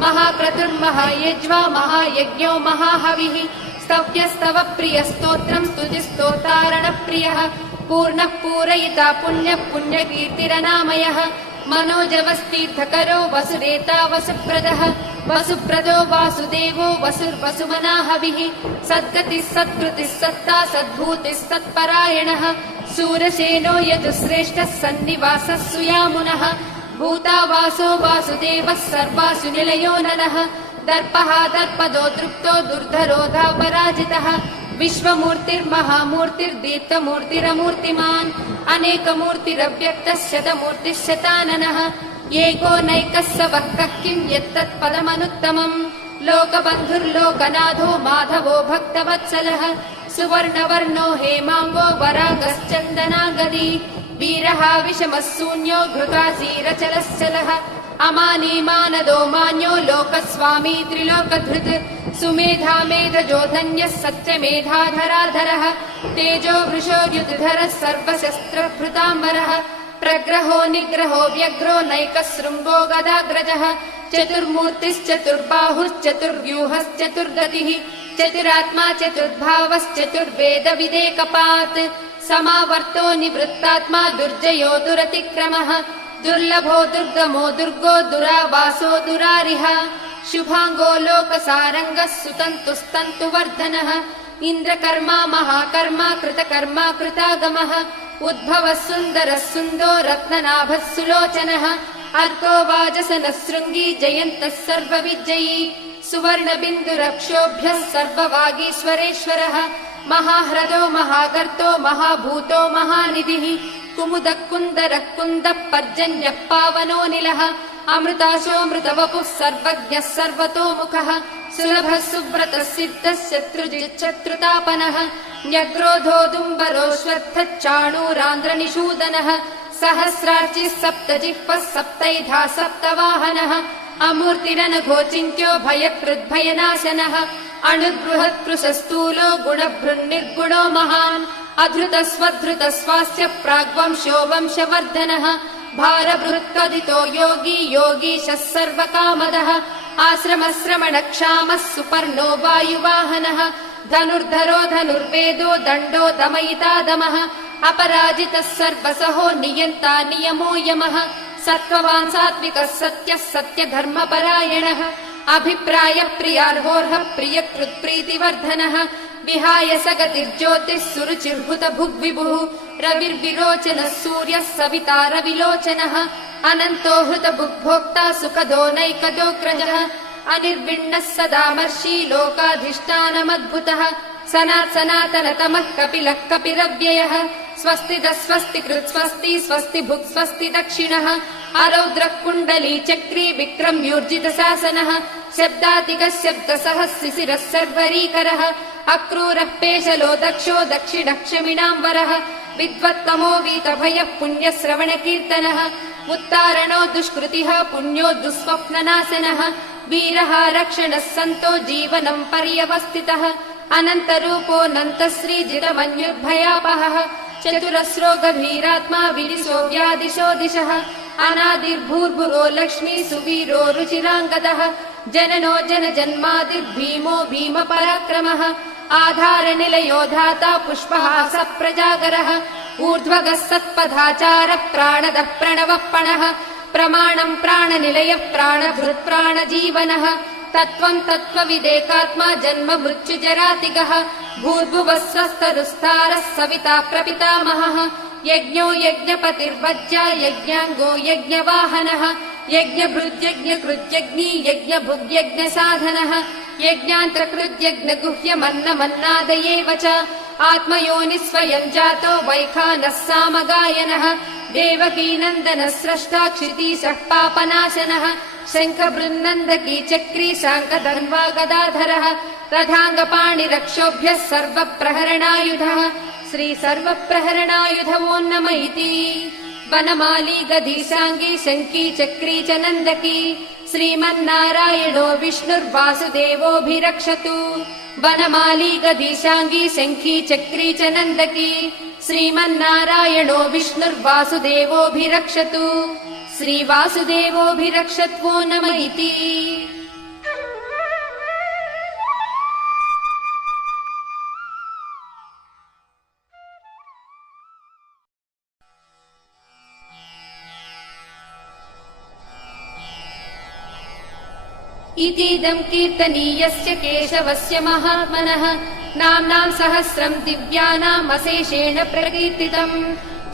महाक्रतुर्महायज्वा महायज्ञो महाहविः स्तव्यस्तव प्रियस्तोत्रम् स्तुतिस्तोतारणप्रियः पूर्णः पूरयिता पुण्यः पुण्यकीर्तिरनामयः मनोजवस्तीर्थकरो वसुरेता वसुप्रदः वसुप्रदो वासुदेवो वसुर्वसुमनाहविः सद्गतिः सत्कृतिः सत्ता सद्भूतिः सत्परायणः शूरसेनो यदुश्रेष्ठः सन्निवासः सुयामुनः भूतावासो वासुदेवः सर्वासु निलयो ननः दर्पः दर्पदो दृप्तो दुर्धरोधापराजितः विश्वमूर्तिर्महामूर्तिर्दीप्तमूर्तिरमूर्तिमान् अनेकमूर्तिरव्यक्तः शतमूर्तिः शताननः एको नैकः स वः किम् यत्तत्पदमनुत्तमम् लोकबन्धुर्लोकनाथो माधवो भक्तवत्सलः सुवर्णवर्णो हेमाङ्गो वरागश्चन्दनागदी वीरः विषमः शून्यो घृतासीरचलश्चलः अमानी मानदो मान्यो लोकस्वामी त्रिलोकधृत् सुमेधा मेधजो धन्यः सत्यमेधाधराधरः तेजो वृषो युधरः सर्वशस्त्रभृताम्बरः प्रग्रहो निग्रहो व्यग्रो नैकशृङ्गो गदाग्रजः चतुर्मूर्तिश्चतुर्बाहुश्चतुर्व्यूहश्चतुर्गतिः चतुरात्मा चतुर्भावश्चतुर्वेदविदेकपात् समावर्तो निवृत्तात्मा दुर्जयो दुरतिक्रमः दुर्लभो दुर्गमो दुर्गो दुरावासो दुरारिः शुभाङ्गो लोकसारङ्गः सुतन्तुस्तन्तुवर्धनः इन्द्रकर्मा महाकर्मा कृतकर्मा कृतागमः उद्भवः सुन्दरः सुन्दो रत्ननाभः सुलोचनः अर्को वाजसनः शृङ्गी जयन्तः सर्वविजयी सुवर्णबिन्दुरक्षोभ्यः सर्ववागीश्वरेश्वरः महाह्रदो महागर्तो महाभूतो महानिधिः कुमुदः कुन्दरः कुन्दः पर्जन्यः पावनोऽनिलः अमृताशोऽमृतवपुः सर्वज्ञः सर्वतोमुखः सुलभः सुव्रतः सिद्धः शत्रुजिच्छत्रुतापनः न्यग्रोधोदुम्बरोऽश्वत्थः चाणूरान्ध्रनिषूदनः सहस्रार्चिः सप्तजिह्वः सप्तैधा सप्तवाहनः अमूर्तिरनघोचिन्त्यो भयकृद्भयनाशनः अणुर्बृहत्कृशस्थूलो गुणभृन्निर्गुणो महान् अधृतस्वधृतस्वास्य प्राग्वंशो वंशवर्धनः भारबृहत्कदितो योगी योगीशः सर्वकामदः आश्रमश्रमणक्षामः सुपर्णो वायुवाहनः धनुर्धरो धनुर्वेदो दण्डो दमयिता दमः अपराजितः सर्वसहो नियन्ता नियमो यमः सत्त्ववान् सात्विकः सत्यः सत्यधर्मपरायणः अभिप्रायप्रियार्होर्हः प्रियकृत्प्रीतिवर्धनः विहाय सगतिर्ज्योतिः सुरुचिर्हुतभुग्विभुः रविर्विरोचनः सूर्यः सविता रविलोचनः अनन्तो हृतभुग्भोक्ता सुखदो नैकदोऽग्रजः अनिर्विण्णः सदामर्षि लोकाधिष्ठानमद्भुतः सनातनतमः कपिलः कपिरव्ययः स्वस्तिदः स्वस्तिकृत् स्वस्ति स्वस्ति भुक् स्वस्ति दक्षिणः आरौद्रः कुण्डली चक्री विक्रम्यूर्जितशासनः शब्दातिकः शब्दसः शिशिरः सर्वरीकरः अक्रूरः पेशलो दक्षो दक्षिणः क्षमिणाम्बरः विद्वत्तमो वीतभयः पुण्यश्रवणकीर्तनः उत्तारणो दुष्कृतिः पुण्यो दुःस्वप्ननाशनः वीरः रक्षणः सन्तो जीवनं पर्यवस्थितः अनन्तरूपोऽनन्तश्रीजितमन्युर्भयापहः चतुरस्रो गभीरात्मा विदिशो व्यादिशो दिशः अनादिर्भूर्भुवो लक्ष्मी सुवीरो रुचिराङ्गदः जननो जनजन्मादिर्भीमो भीमपराक्रमः आधारनिलयो धाता पुष्पहासः प्रजागरः ऊर्ध्वगः सत्पथाचारः प्राणदः प्रणवप्पणः प्रमाणम् प्राणनिलयः प्राणभृत् प्राणजीवनः तत्त्वम् तत्त्वविदेकात्मा जन्म मृत्युजरातिगः भूर्भुवः स्वस्तरुस्तारः सविता प्रपितामहः यज्ञो यज्ञपतिर्वज्या यज्ञाङ्गो यज्ञवाहनः यज्ञभृद्यज्ञकृत्यग्नी यज्ञभुग्यज्ञसाधनः यज्ञान्तकृद्यज्ञगुह्यमन्नमन्नादयेव च आत्मयोनिः स्वयम् जातो वैखानः सामगायनः देवकीनन्दनः स्रष्टा क्षितीशः पापनाशनः शङ्खबृन्नन्दकी चक्री शाङ्खधन्वा गदाधरः रथाङ्गपाणिरक्षोभ्यः सर्वप्रहरणायुधः श्री सर्वप्रहरणायुध वो नम इति वनमाली गदीशाङ्गी शङ्की चक्री च नन्दकी श्रीमन्नारायणो विष्णुर्वासुदेवोऽभिरक्षतु वनमाली गदीशाङ्गी शङ्खी चक्री च नन्दकी श्रीमन्नारायणो विष्णुर्वासुदेवोऽभिरक्षतु श्रीवासुदेवोऽभिरक्षत्वो नम इति इतीदम् कीर्तनीयस्य केशवस्य महात्मनः नाम्नाम् सहस्रम् दिव्यानाम् अशेषेण प्रकीर्तितम्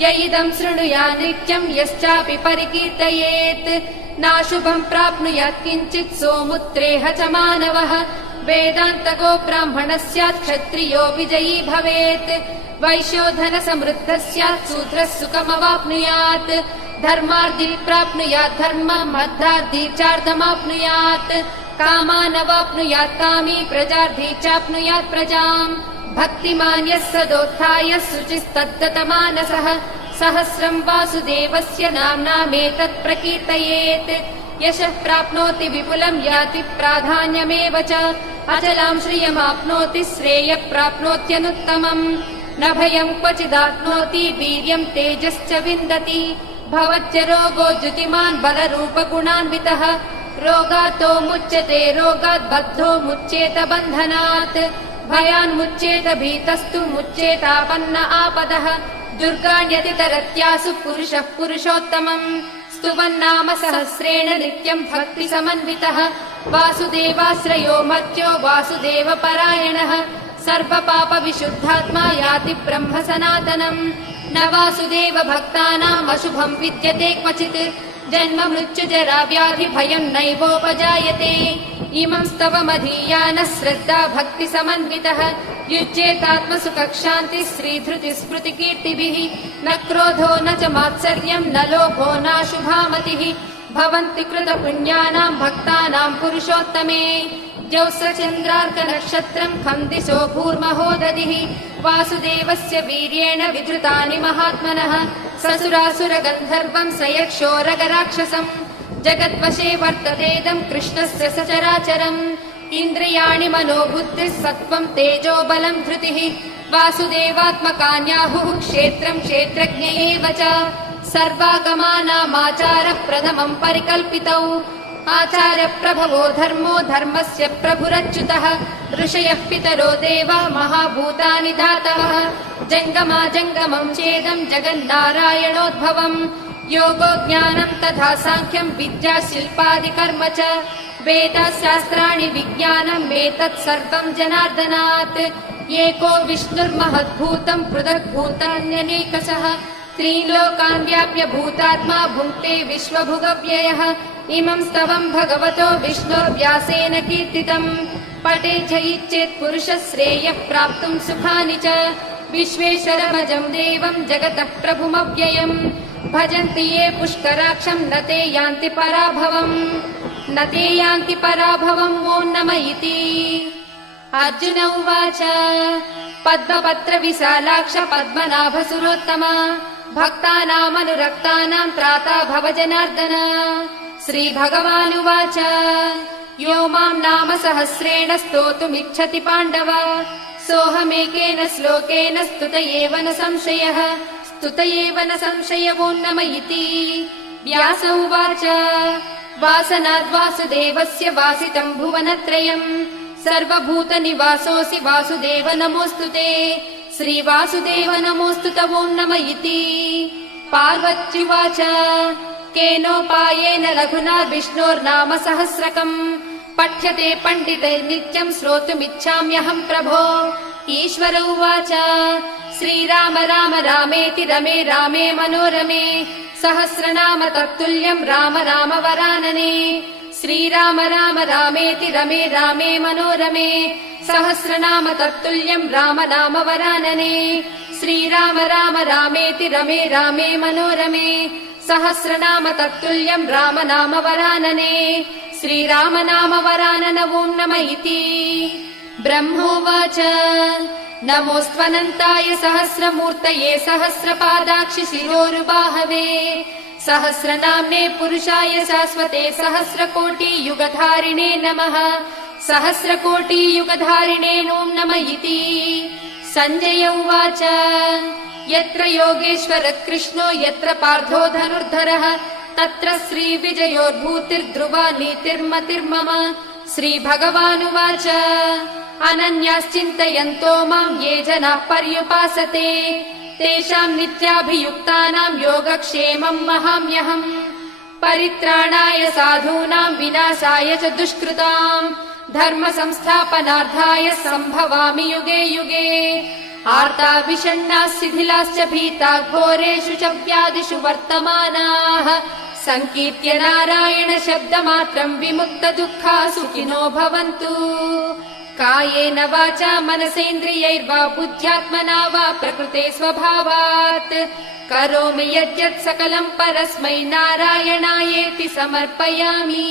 य इदम् शृणुयात् नित्यम् यश्चापि परिकीर्तयेत् नाशुभम् प्राप्नुयात् किञ्चित् सोमुत्रेह च मानवः वेदान्तको ब्राह्मणः स्यात् क्षत्रियो विजयी भवेत् वैश्यो धनसमृद्धः स्यात् शूद्रः सुखमवाप्नुयात् धर्मार्थी प्राप्नुयात् धर्मम् अर्थार्थी चार्धमाप्नुयात् कामानवाप्नुयात् कामी प्रजार्थी चाप्नुयात् प्रजाम् भक्तिमान् यः सदोत्थाय शुचिस्तद्गतमानसः सहस्रम् वासुदेवस्य नाम्नामेतत् प्रकीर्तयेत् यशः प्राप्नोति विपुलम् याति प्राधान्यमेव च अचलाम् श्रियमाप्नोति श्रेयः प्राप्नोत्यनुत्तमम् न भयम् क्वचिदाप्नोति वीर्यम् तेजश्च विन्दति भवच्च रोगो द्युतिमान् बलरूपगुणान्वितः रोगातो मुच्यते रोगात् बद्धो मुच्येत बन्धनात् भयान्मुच्येत भीतस्तु मुच्येतापन्न आपदः दुर्गाण्यतितरत्यासु पुरुषः पुरुषोत्तमम् स्तुवन्नाम सहस्रेण नित्यम् भक्तिसमन्वितः वासुदेवाश्रयो मर्त्यो वासुदेवपरायणः सर्वपापविशुद्धात्मा याति ब्रह्म सनातनम् न वासुदेव भक्तानाम् अशुभम् विद्यते क्वचित् जन्म मृत्युजरा व्याधि भयम् नैवोपजायते इमम् स्तवमधीयानः श्रद्धा भक्तिसमन्वितः युज्येतात्मसुखशान्तिः श्रीधृतिस्मृतिकीर्तिभिः न क्रोधो न च मात्सर्यम् न लोभो नाशुभामतिः भवन्ति कृतपुण्यानाम् भक्तानाम् पुरुषोत्तमे द्यौस्रचन्द्रार्कनक्षत्रम् खम् दिशो भूर्महोदधिः वासुदेवस्य वीर्येण विधृतानि महात्मनः ससुरासुरगन्धर्वम् स यक्षोरगराक्षसम् जगद्वशे वर्ततेदम् कृष्णस्य सचराचरम् इन्द्रियाणि मनोबुद्धिः सत्त्वम् तेजो बलम् धृतिः वासुदेवात्मकान्याहुः क्षेत्रम् क्षेत्रज्ञ एव च सर्वागमानामाचारप्रथमम् परिकल्पितौ आचार्यप्रभवो धर्मो धर्मस्य प्रभुरच्युतः ऋषयः पितरो देवा महाभूतानि धातवः जङ्गमा जङ्गमम् चेदम् जगन्नारायणोद्भवम् योगो ज्ञानम् तथा साङ्ख्यम् विद्या शिल्पादिकर्म च वेदशास्त्राणि विज्ञानम् एतत् सर्वम् जनार्दनात् एको विष्णुर्महद्भूतम् पृथग्भूतान्यनेकशः त्रीलोकान् व्याप्य भूतात्मा भुङ्क्ते विश्वभुगव्ययः इमम् स्तवम् भगवतो विष्णुर्व्यासेन कीर्तितम् पठे च इच्छेत् पुरुषः श्रेयः प्राप्तुम् सुखानि च विश्वेश्वरमजम् देवम् जगतः प्रभुमव्ययम् भजन्ति ये पुष्कराक्षम् न ते यान्ति पराभवम् न ते यान्ति पराभवम् वो नम इति अर्जुन उवाच पद्मपत्रविशालाक्ष पद्मनाभसुरोत्तम भक्तानामनुरक्तानाम् त्राता भव जनार्दन श्रीभगवानुवाच यो माम् नाम सहस्रेण स्तोतुमिच्छति पाण्डव सोऽहमेकेन श्लोकेन स्तुत एव न संशयः स्तुत एव न संशयवो नम इति व्यास उवाच वासनाद्वासुदेवस्य वासितम् भुवनत्रयम् सर्वभूतनिवासोऽसि वासुदेव नमोऽस्तु ते श्रीवासुदेव नमोऽस्तु तवो नम इति। पार्वत्युवाच केनोपायेन लघुना विष्णोर्नाम सहस्रकम् पठ्यते पण्डितैर्नित्यम् श्रोतुमिच्छाम्यहम् प्रभो। ईश्वर उवाच श्रीराम राम रामेति रमे रामे मनोरमे सहस्रनाम तत्तुल्यम् राम राम वरानने। श्रीराम राम रामेति रमे रामे मनोरमे सहस्रनाम तत्तुल्यम् राम नाम वरानने। श्रीराम राम रामेति रमे रामे मनोरमे सहस्रनाम तत्तुल्यम् राम नाम वरानने। श्रीराम नाम वरानन ॐ नम इति। ब्रह्मोवाच नमोऽस्त्वनन्ताय सहस्रमूर्तये सहस्रपादाक्षि शिरोरुबाहवे सहस्रनाम्ने पुरुषाय शाश्वते सहस्रकोटियुगधारिणे नमः। सहस्रकोटियुगधारिणे ॐ नम इति। सञ्जय उवाच यत्र योगेश्वर कृष्णो यत्र पार्थो धनुर्धरः तत्र श्रीविजयोर्भूतिर्ध्रुवा नीतिर्मतिर्मम। श्रीभगवानुवाच अनन्याश्चिन्तयन्तो माम् ये जनाः पर्युपासते तेषाम् नित्याभियुक्तानाम् योगक्षेमम् वहाम्यहम्। परित्राणाय साधूनाम् विनाशाय च दुष्कृताम् धर्म संस्थापनार्थाय सम्भवामि युगे युगे। आर्ता विषण्णाः शिथिलाश्च भीता घोरेषु च व्याधिषु वर्तमानाः सङ्कीर्त्य नारायण शब्दमात्रम् विमुक्त दुःखा सुखिनो भवन्तु। कायेन वाचा मनसेन्द्रियैर्वा बुद्ध्यात्मना वा प्रकृते स्वभावात् करोमि यद्यत् सकलम् परस्मै नारायणायेति समर्पयामि।